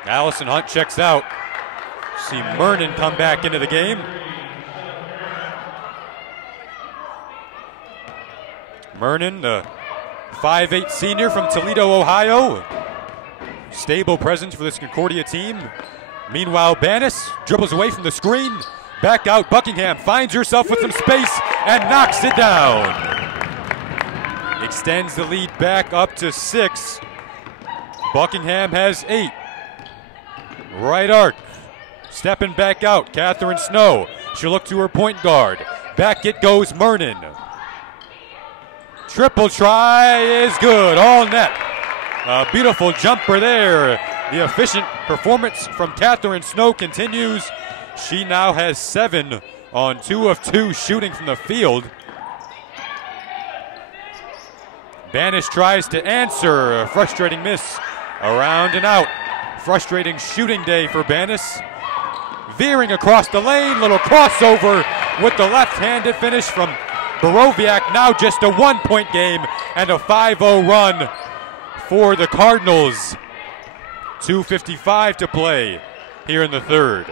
Allison Hunt checks out. See Mernon come back into the game. Mernon, the 5'8" senior from Toledo, Ohio. Stable presence for this Concordia team. Meanwhile, Banis dribbles away from the screen. Back out, Buckingham finds herself with some space and knocks it down. Extends the lead back up to 6. Buckingham has 8. Right arc. Stepping back out, Catherine Snow. She'll look to her point guard. Back it goes, Mernon. Triple try is good, all net. A beautiful jumper there. The efficient performance from Catherine Snow continues. She now has 7 on 2 of 2 shooting from the field. Banish tries to answer. A frustrating miss. Around and out. Frustrating shooting day for Banis. Veering across the lane. Little crossover with the left-handed finish from Borowiak. Now just a 1-point game and a 5-0 run for the Cardinals. 2:55 to play here in the third.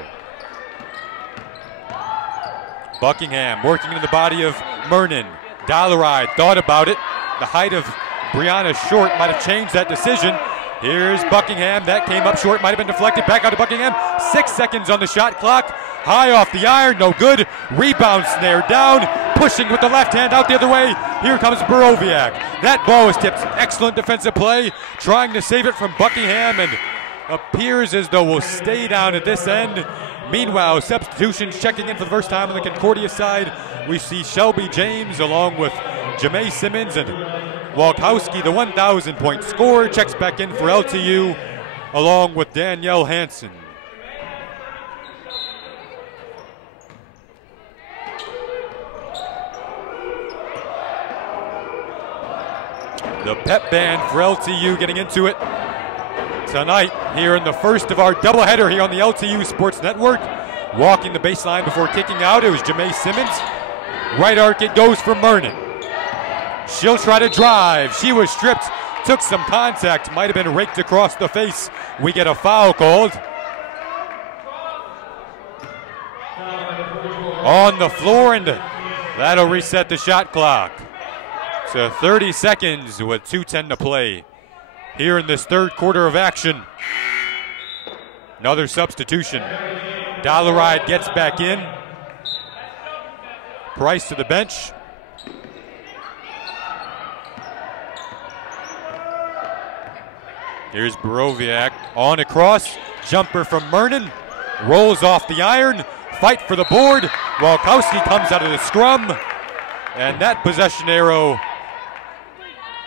Buckingham working into the body of Mernon. Dollaride thought about it. The height of Brianna Short might have changed that decision. Here's Buckingham. That came up short, might have been deflected. Back out to Buckingham. 6 seconds on the shot clock. High off the iron, no good. Rebound snared down. Pushing with the left hand out the other way. Here comes Borowiak. That ball was tipped. Excellent defensive play. Trying to save it from Buckingham, and appears as though we'll stay down at this end. Meanwhile, substitutions checking in for the first time on the Concordia side. We see Shelby James along with Jamae Simmons, and Walkowski, the 1,000-point scorer, checks back in for LTU along with Danielle Hansen. The pep band for LTU getting into it tonight here in the first of our doubleheader here on the LTU Sports Network. Walking the baseline before kicking out, it was Jamae Simmons. Right arc, it goes for Mernon. She'll try to drive. She was stripped, took some contact, might have been raked across the face. We get a foul called. On the floor, and that'll reset the shot clock to 30 seconds with 2:10 to play here in this third quarter of action. Another substitution. Dollaride gets back in. Price to the bench. Here's Borowiak on across. Jumper from Mernon. Rolls off the iron. Fight for the board. Walkowski comes out of the scrum. And that possession arrow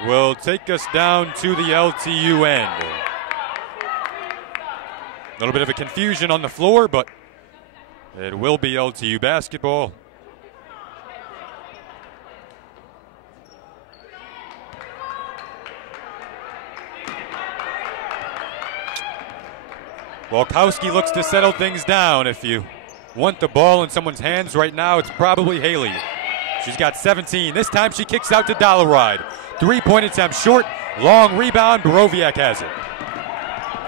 will take us down to the LTU end. A little bit of a confusion on the floor, but it will be LTU basketball. Walkowski looks to settle things down. If you want the ball in someone's hands right now, it's probably Haley. She's got 17. This time she kicks out to Dollaride. 3-point attempt short. Long rebound. Borowiak has it.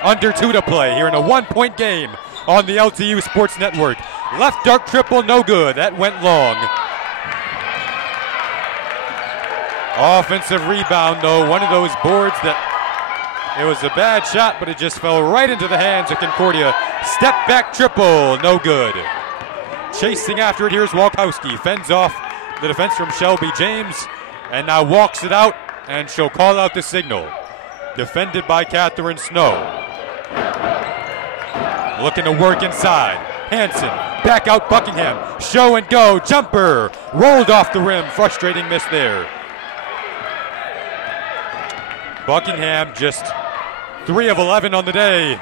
Under 2 to play here in a 1-point game on the LTU Sports Network. Left arc triple, no good. That went long. Offensive rebound, though. One of those boards that it was a bad shot, but it just fell right into the hands of Concordia. Step back triple, no good. Chasing after it, here's Walkowski. Fends off the defense from Shelby James, and now walks it out, and she'll call out the signal. Defended by Catherine Snow. Looking to work inside. Hansen, back out Buckingham. Show and go, jumper. Rolled off the rim, frustrating miss there. Buckingham just 3 of 11 on the day.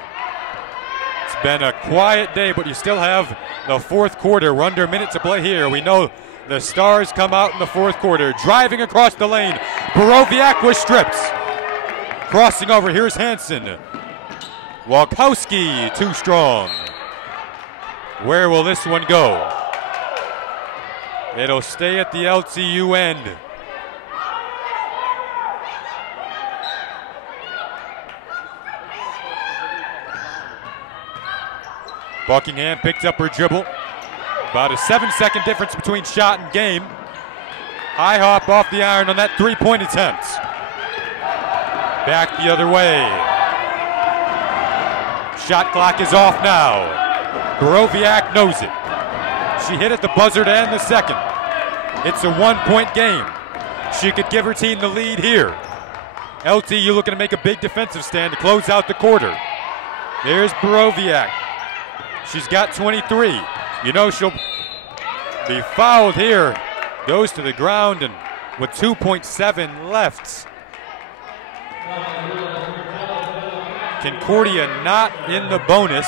It's been a quiet day, but you still have the fourth quarter. We're under a minute to play here. We know the Stars come out in the fourth quarter. Driving across the lane. Borowiak was stripped. Crossing over, here's Hansen. Walkowski, too strong. Where will this one go? It'll stay at the LTU end. Buckingham picked up her dribble. About a 7-second difference between shot and game. High hop off the iron on that 3-point attempt. back the other way. Shot clock is off now. Borowiak knows it. She hit at the buzzer to end the second. It's a 1-point game. She could give her team the lead here. LTU looking to make a big defensive stand to close out the quarter. There's Borowiak. She's got 23. You know she'll be fouled here. Goes to the ground, and with 2.7 left. Concordia not in the bonus.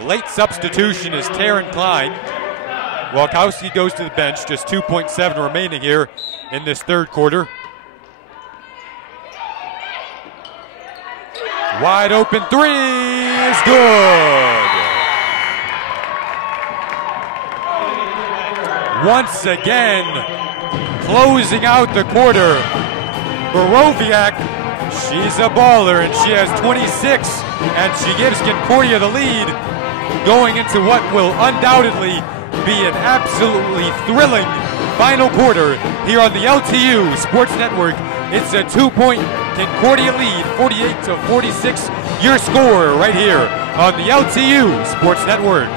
Late substitution is Taryn Klein. Walkowski goes to the bench, just 2.7 remaining here in this third quarter. Wide open three is good. Once again, closing out the quarter, Borowiak, she's a baller, and she has 26, and she gives Concordia the lead going into what will undoubtedly be an absolutely thrilling final quarter here on the LTU Sports Network. It's a 2-point Concordia lead, 48-46, your score right here on the LTU Sports Network.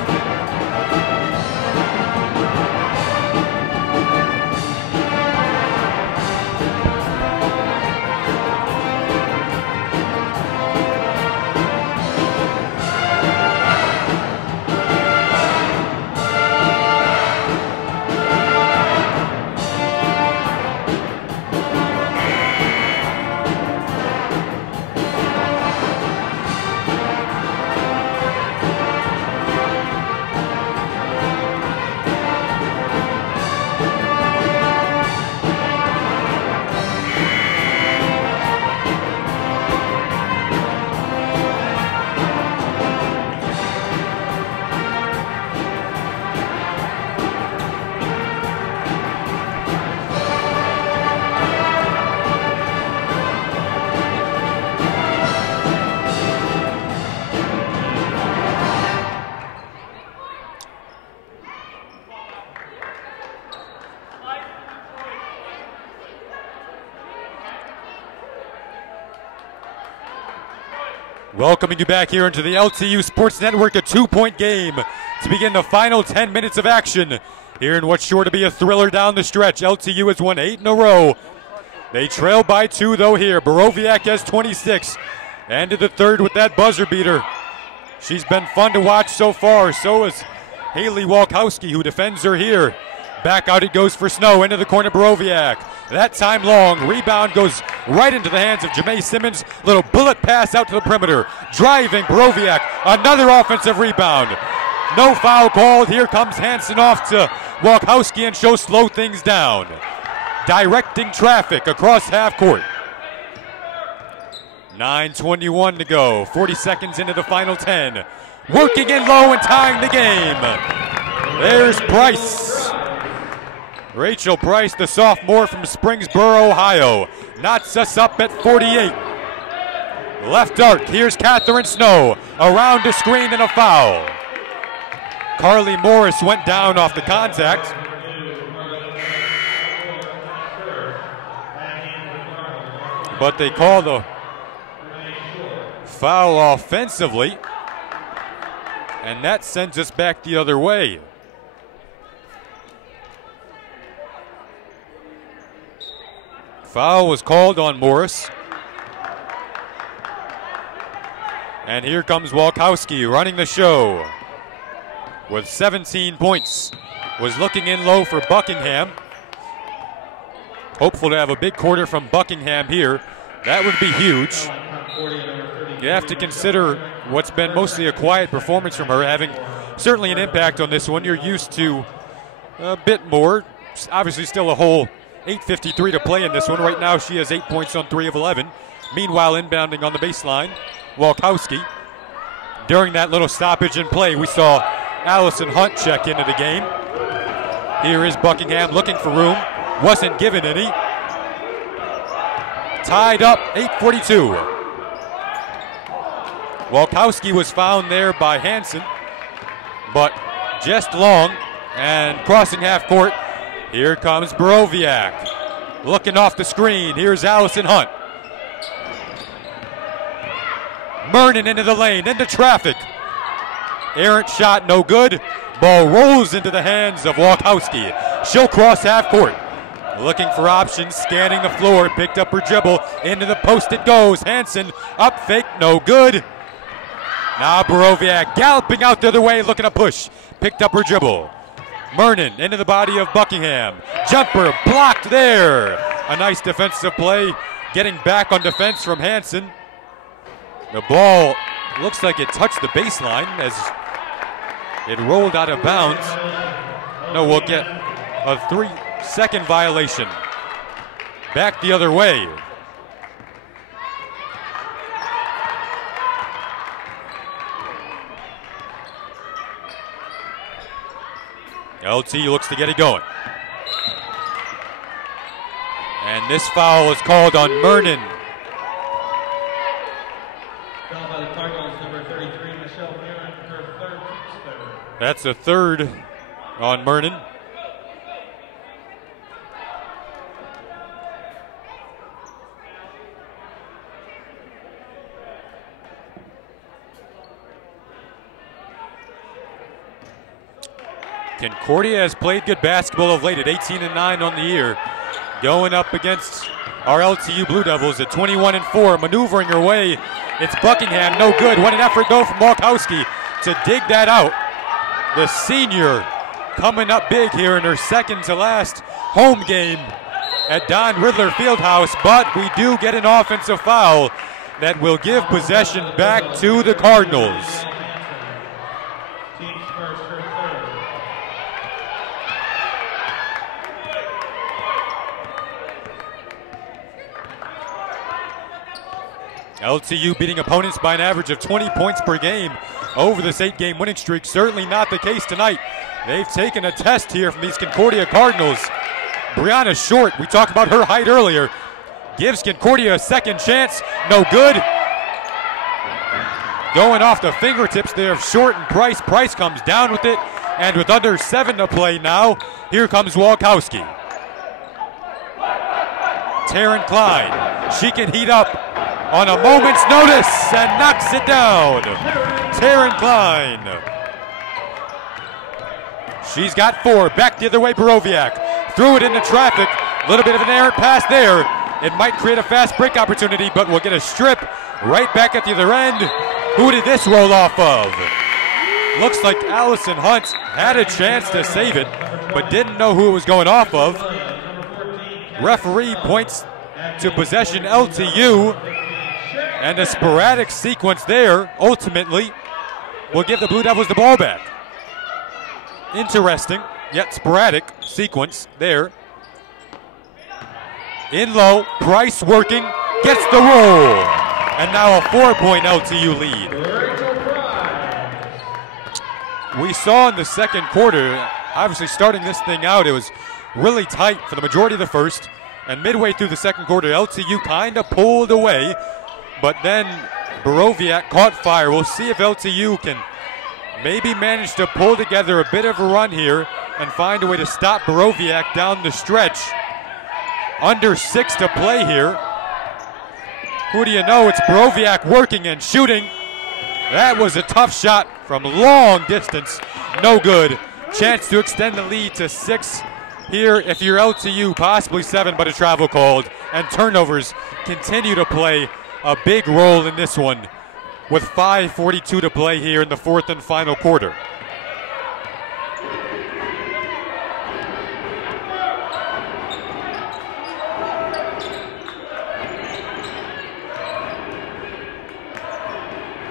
Welcoming you back here into the LTU Sports Network, a 2-point game to begin the final 10 minutes of action here in what's sure to be a thriller down the stretch. LTU has won 8 in a row. They trail by 2 though here. Borowiak has 26. Ended the third with that buzzer beater. She's been fun to watch so far. So is Haley Walkowski, who defends her here. Back out it goes for Snow, into the corner Borowiak. That time long, rebound goes right into the hands of Jamae Simmons. Little bullet pass out to the perimeter. Driving Borowiak, another offensive rebound. No foul called. Here comes Hansen off to Walkowski, and she'll slow things down. Directing traffic across half court. 9:21 to go, 40 seconds into the final 10. Working in low and tying the game. There's Price. Rachel Price, the sophomore from Springsboro, Ohio, knots us up at 48. Left arc, here's Catherine Snow. Around the screen and a foul. Carly Morris went down off the contact. But they call the foul offensively. And that sends us back the other way. Foul was called on Morris. And here comes Walkowski running the show with 17 points. Was looking in low for Buckingham. Hopeful to have a big quarter from Buckingham here. That would be huge. You have to consider what's been mostly a quiet performance from her, having certainly an impact on this one. You're used to a bit more. Obviously still a whole 8:53 to play in this one. Right now she has 8 points on 3 of 11. Meanwhile, inbounding on the baseline, Walkowski. During that little stoppage in play, we saw Allison Hunt check into the game. Here is Buckingham looking for room. Wasn't given any. Tied up, 8:42. Walkowski was found there by Hansen, but just long, and crossing half court. Here comes Borowiak. Looking off the screen, here's Allison Hunt. Murnin into the lane, into traffic. Errant shot, no good. Ball rolls into the hands of Walkowski. She'll cross half court. Looking for options, scanning the floor, picked up her dribble, into the post it goes. Hansen, up fake, no good. Now Borowiak galloping out the other way, looking to push. Picked up her dribble. Murnin into the body of Buckingham. Jumper blocked there. A nice defensive play, getting back on defense from Hansen. The ball looks like it touched the baseline as it rolled out of bounds. No, we'll get a 3-second violation. Back the other way. LT looks to get it going. And this foul is called on Murnin. Foul by the Cardinals, number 33, Michelle Mirren, her third. That's a third on Murnin. Concordia has played good basketball of late at 18-9 on the year. Going up against our LTU Blue Devils at 21-4, maneuvering her way. It's Buckingham, no good. What an effort though from Walkowski to dig that out. The senior coming up big here in her second to last home game at Don Riddler Fieldhouse, but we do get an offensive foul that will give possession back to the Cardinals. Team's first, her third. LTU beating opponents by an average of 20 points per game over this 8-game winning streak. Certainly not the case tonight. They've taken a test here from these Concordia Cardinals. Brianna Short, we talked about her height earlier, gives Concordia a second chance. No good. Going off the fingertips there of Short and Price. Price comes down with it, and with under 7 to play now, here comes Walkowski. Taryn Klein, she can heat up on a moment's notice and knocks it down. Taryn Klein. She's got 4. Back the other way, Borowiak. Threw it into traffic. A little bit of an errant pass there. It might create a fast break opportunity, but we'll get a strip right back at the other end. Who did this roll off of? Looks like Allison Hunt had a chance to save it, but didn't know who it was going off of. Referee points to possession LTU, and a sporadic sequence there ultimately will give the Blue Devils the ball back. Interesting, yet sporadic sequence there. In low, Price working, gets the roll, and now a 4-point LTU lead. We saw in the second quarter, obviously starting this thing out, it was really tight for the majority of the first, and midway through the second quarter, LTU kind of pulled away, but then Borowiak caught fire. We'll see if LTU can maybe manage to pull together a bit of a run here and find a way to stop Borowiak down the stretch. Under 6 to play here. Who do you know? It's Borowiak working and shooting. That was a tough shot from long distance. No good. Chance to extend the lead to 6 here if you're LTU, possibly 7, but a travel called. And turnovers continue to play a big role in this one with 5:42 to play here in the fourth and final quarter.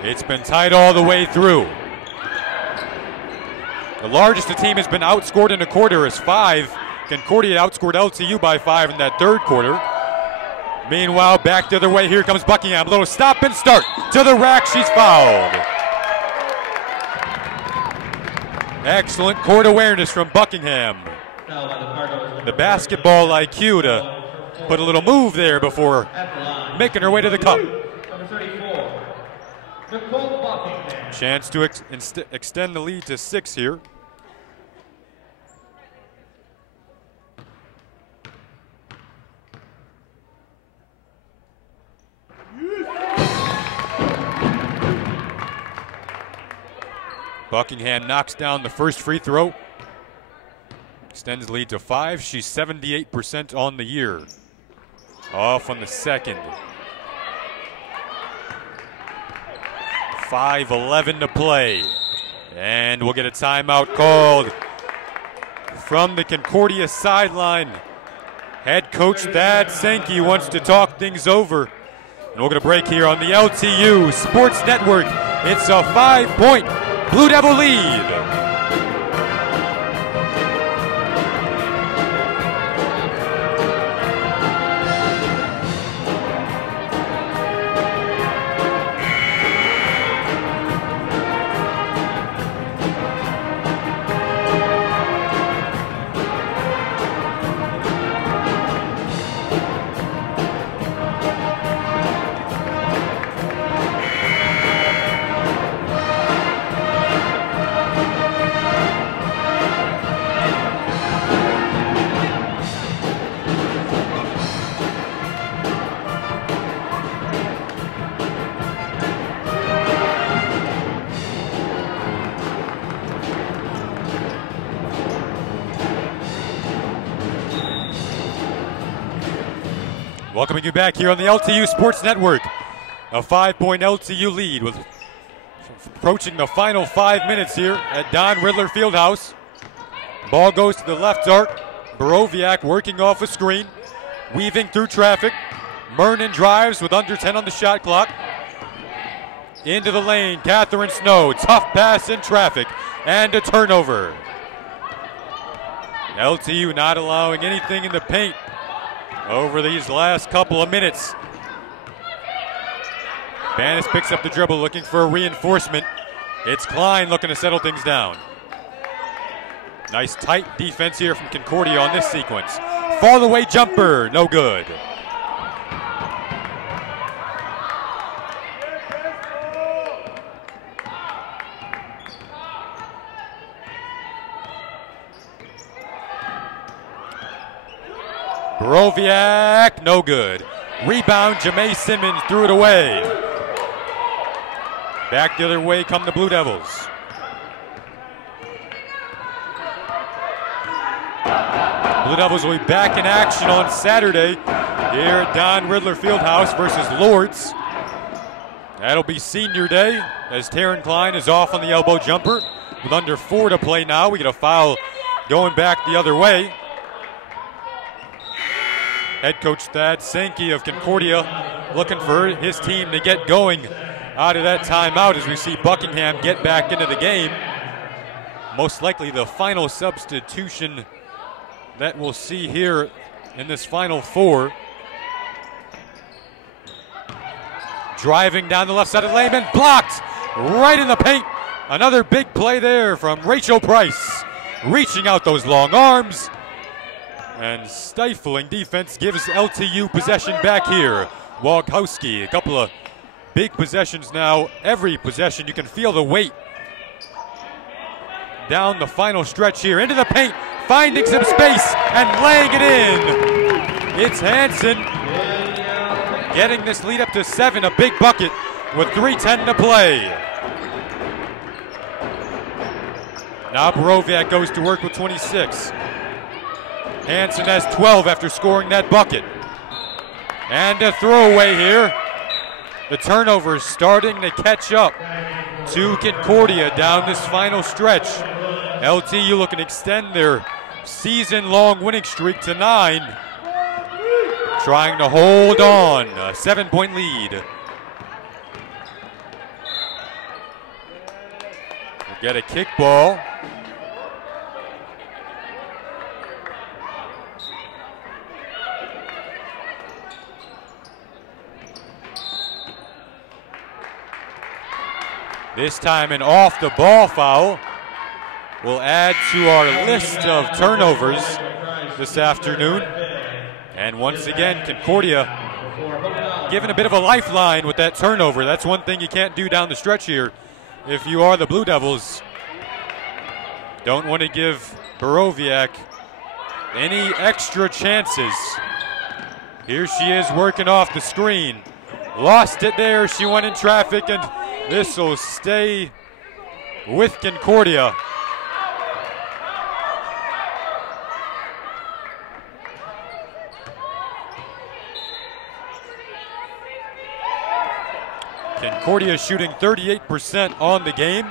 It's been tight all the way through. The largest the team has been outscored in a quarter is 5. Concordia outscored LTU by 5 in that third quarter. Meanwhile, back the other way, here comes Buckingham. Little stop and start to the rack, she's fouled. Excellent court awareness from Buckingham. The basketball IQ to put a little move there before making her way to the cup. Chance to extend the lead to 6 here. Buckingham knocks down the first free throw. Extends the lead to 5. She's 78% on the year. Off on the second. 5:11 to play. And we'll get a timeout called from the Concordia sideline. Head coach Thad Sankey wants to talk things over. And we're going to break here on the LTU Sports Network. It's a 5-point Blue Devil lead. Welcoming you back here on the LTU Sports Network. A 5-point LTU lead with approaching the final 5 minutes here at Don Riddler Fieldhouse. Ball goes to the left arc. Borowiak working off a screen, weaving through traffic. Mernon drives with under 10 on the shot clock. Into the lane, Catherine Snow, tough pass in traffic, and a turnover. LTU not allowing anything in the paint over these last couple of minutes. Banis picks up the dribble, looking for a reinforcement. It's Klein looking to settle things down. Nice tight defense here from Concordia on this sequence. Fall away jumper, no good. Borowiak, no good. Rebound, Jamae Simmons threw it away. Back the other way come the Blue Devils. Blue Devils will be back in action on Saturday here at Don Riddler Fieldhouse versus Lords. That'll be senior day as Taryn Klein is off on the elbow jumper. With under 4 to play now, we get a foul going back the other way. Head coach Thad Sankey of Concordia looking for his team to get going out of that timeout as we see Buckingham get back into the game. Most likely the final substitution that we'll see here in this final 4. Driving down the left side of Lehman, blocked right in the paint. Another big play there from Rachel Price, reaching out those long arms. And stifling defense gives LTU possession back here. Wagowski, a couple of big possessions now. Every possession, you can feel the weight down the final stretch here. Into the paint, finding some space and laying it in. It's Hansen getting this lead up to 7, a big bucket with 3:10 to play. Now Borowiak goes to work with 26. Hansen has 12 after scoring that bucket. And a throwaway here. The turnover is starting to catch up to Concordia down this final stretch. LTU looking to extend their season-long winning streak to 9. Trying to hold on, a 7-point lead. We'll get a kickball. This time an off-the-ball foul will add to our list of turnovers this afternoon. And once again, Concordia given a bit of a lifeline with that turnover. That's one thing you can't do down the stretch here if you are the Blue Devils. Don't want to give Borowiak any extra chances. Here she is working off the screen. Lost it there. She went in traffic, and this will stay with Concordia. Concordia shooting 38% on the game.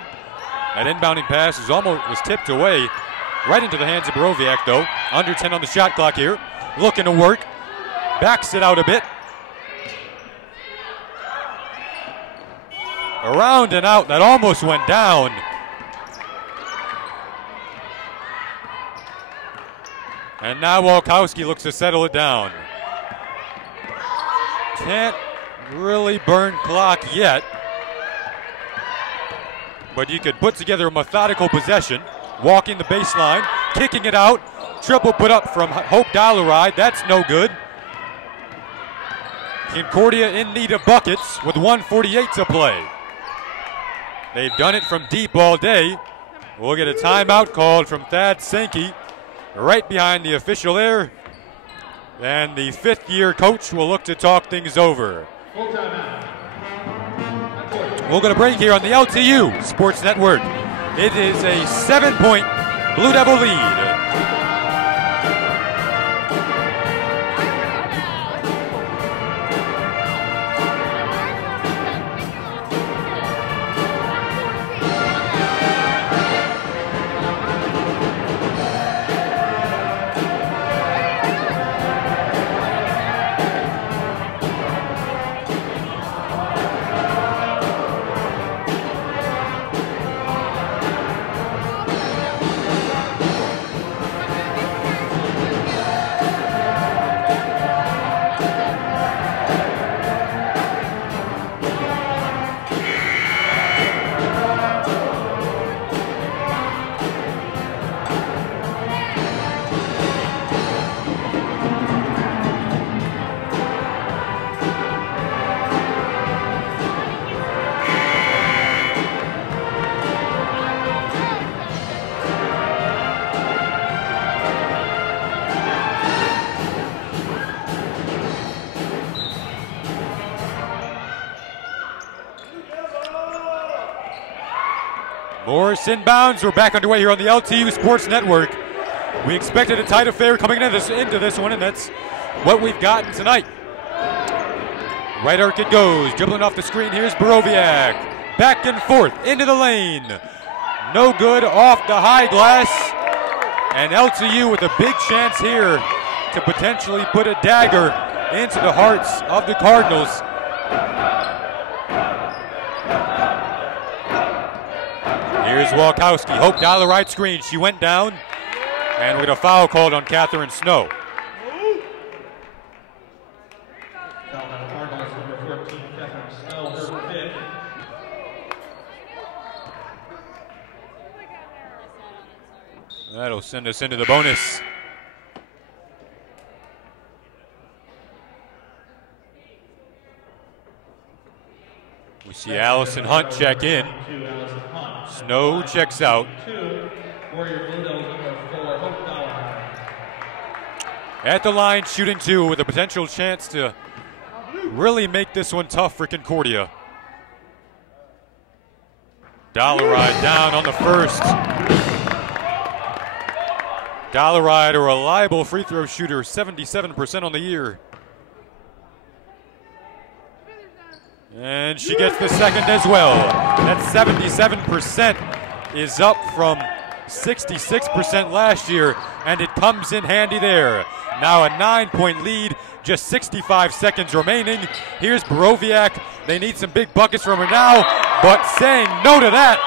That inbounding pass was tipped away right into the hands of Borowiak, though. Under 10 on the shot clock here. Looking to work. Backs it out a bit. Around and out. That almost went down. And now Walkowski looks to settle it down. Can't really burn clock yet. But you could put together a methodical possession. Walking the baseline, kicking it out. Triple put up from Hope Dollaride. That's no good. Concordia in need of buckets with 1:48 to play. They've done it from deep all day. We'll get a timeout called from Thad Sankey right behind the official there. And the fifth-year coach will look to talk things over. We'll get a break here on the LTU Sports Network. It is a 7-point Blue Devil lead. Morris inbounds. We're back underway here on the LTU Sports Network. We expected a tight affair coming into this one, and that's what we've gotten tonight. Right arc it goes. Dribbling off the screen. Here's Borowiak. Back and forth into the lane. No good off the high glass. And LTU with a big chance here to potentially put a dagger into the hearts of the Cardinals. Here's Walkowski. Hope Dollaride screen. She went down. And we got a foul called on Catherine Snow. That'll send us into the bonus. We see Allison Hunt check in. Snow checks out. At the line, shooting two with a potential chance to really make this one tough for Concordia. Dollaride down on the first. Dollaride, a reliable free throw shooter, 77% on the year. And she gets the second as well. That 77% is up from 66% last year, and it comes in handy there. Now a 9-point lead, just 65 seconds remaining. Here's Borowiak. They need some big buckets from her now, but saying no to that,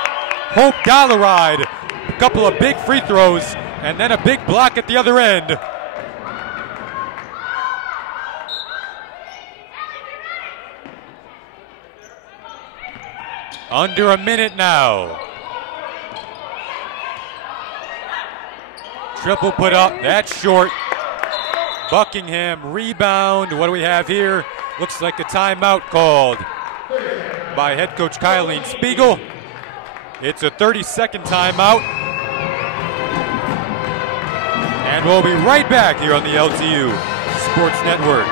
Hope Dollaride. A couple of big free throws, and then a big block at the other end. Under a minute now. Triple put up, that's short. Buckingham rebound. What do we have here? Looks like a timeout called by head coach Kylene Spiegel. It's a 30-second timeout. And we'll be right back here on the LTU Sports Network.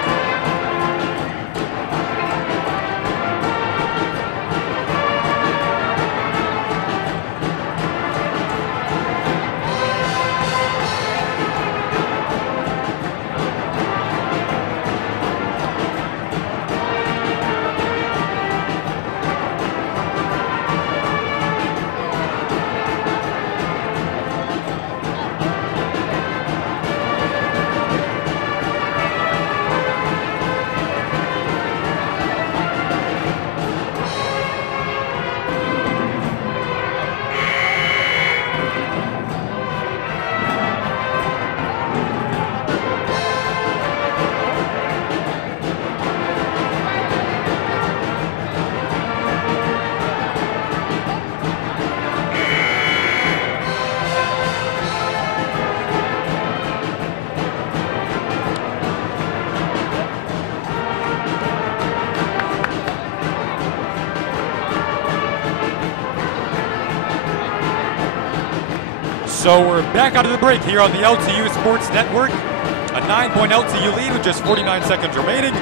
So we're back out of the break here on the LTU Sports Network. A 9-point LTU lead with just 49 seconds remaining.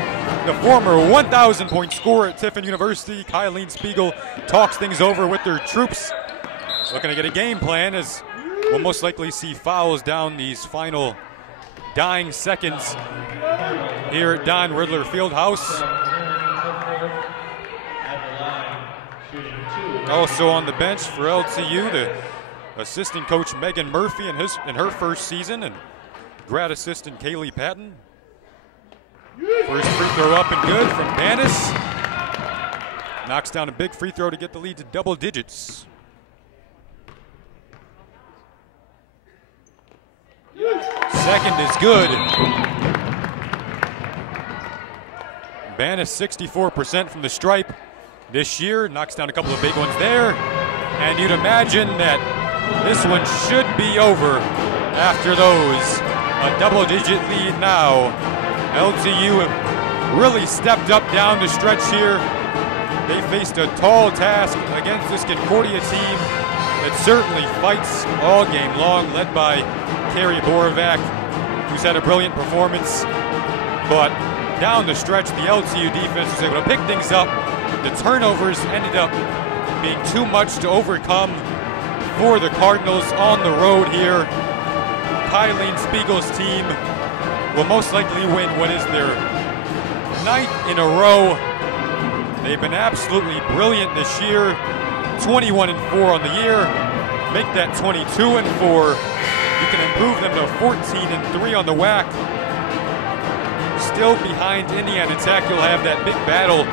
The former 1,000-point scorer at Tiffin University, Kylene Spiegel, talks things over with their troops. Looking to get a game plan as we'll most likely see fouls down these final dying seconds here at Don Riddler Fieldhouse. Also on the bench for LTU, the assistant coach Megan Murphy in her first season, and grad assistant Kaylee Patton. First free throw up and good from Bannis. Knocks down a big free throw to get the lead to double digits. Second is good. Bannis 64% from the stripe this year. Knocks down a couple of big ones there. And you'd imagine that this one should be over after those. A double-digit lead now. LTU have really stepped up down the stretch here. They faced a tall task against this Concordia team that certainly fights all game long, led by Carrie Borovac, who's had a brilliant performance. But down the stretch, the LTU defense was able to pick things up. The turnovers ended up being too much to overcome for the Cardinals on the road here. Kylene Spiegel's team will most likely win what is their 9th in a row. They've been absolutely brilliant this year. 21-4 on the year. Make that 22-4. You can improve them to 14-3 on the WAC. Still behind Indiana Tech. You'll have that big battle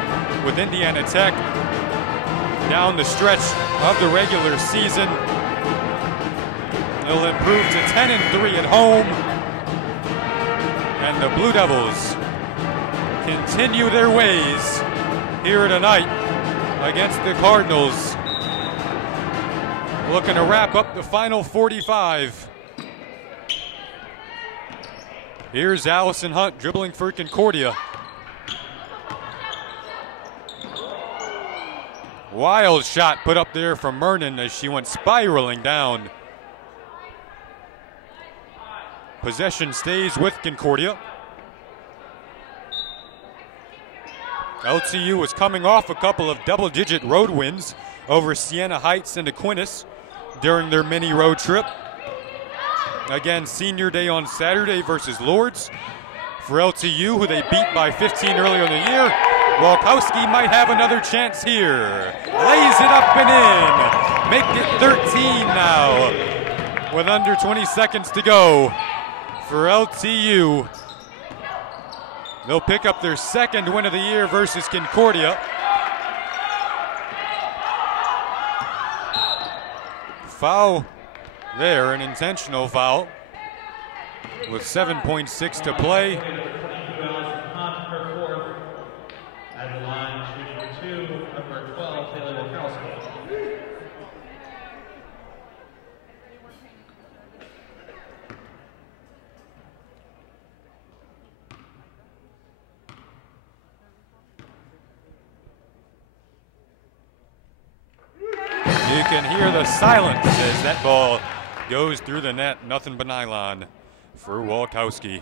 with Indiana Tech down the stretch of the regular season. They'll improve to 10-3 at home. And the Blue Devils continue their ways here tonight against the Cardinals. Looking to wrap up the final 45. Here's Allison Hunt dribbling for Concordia. Wild shot put up there from Mernon as she went spiraling down. Possession stays with Concordia. LTU was coming off a couple of double-digit road wins over Siena Heights and Aquinas during their mini road trip. Again, senior day on Saturday versus Lourdes. For LTU, who they beat by 15 earlier in the year, Walkowski might have another chance here. Lays it up and in. Make it 13 now with under 20 seconds to go for LTU. They'll pick up their second win of the year versus Concordia. Foul there, an intentional foul with 7.6 to play. At the line, shooting 2, number 12, Taylor Walkowski. You can hear the silence as that ball goes through the net. Nothing but nylon for Walkowski.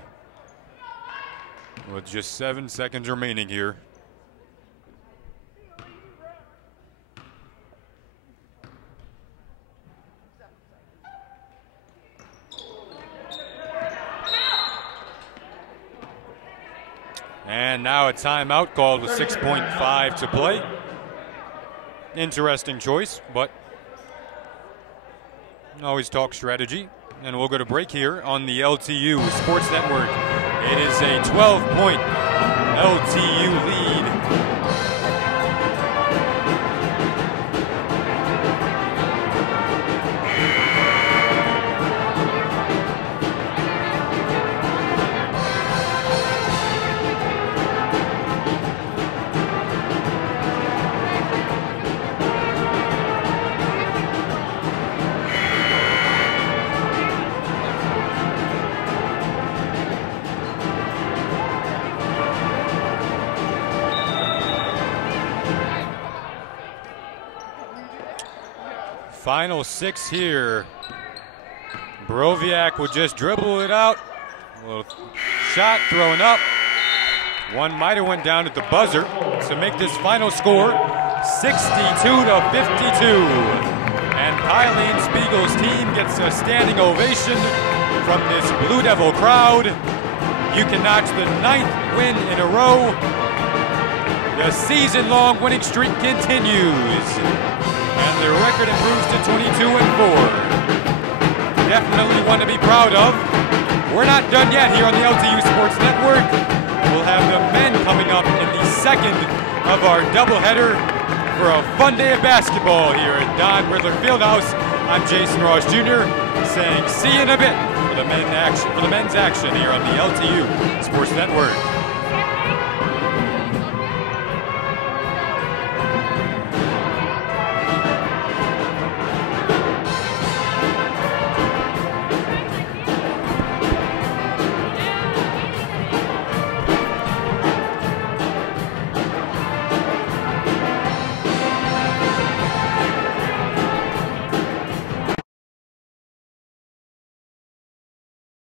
With just 7 seconds remaining here. And now a timeout called with 6.5 to play. Interesting choice, but always talk strategy. And we'll go to break here on the LTU Sports Network. It is a 12-point LTU lead. Final 6 here Borowiak would just dribble it out. A little shot thrown up. One might have went down at the buzzer to make this final score 62-52. And Eileen Spiegel's team gets a standing ovation from this Blue Devil crowd. You can notch the 9th win in a row. The season-long winning streak continues, and their record improves to 22-4. Definitely one to be proud of. We're not done yet here on the LTU Sports Network. We'll have the men coming up in the second of our doubleheader for a fun day of basketball here at Don Riddler Fieldhouse. I'm Jason Ross Jr. saying see you in a bit for the men's action here on the LTU Sports Network.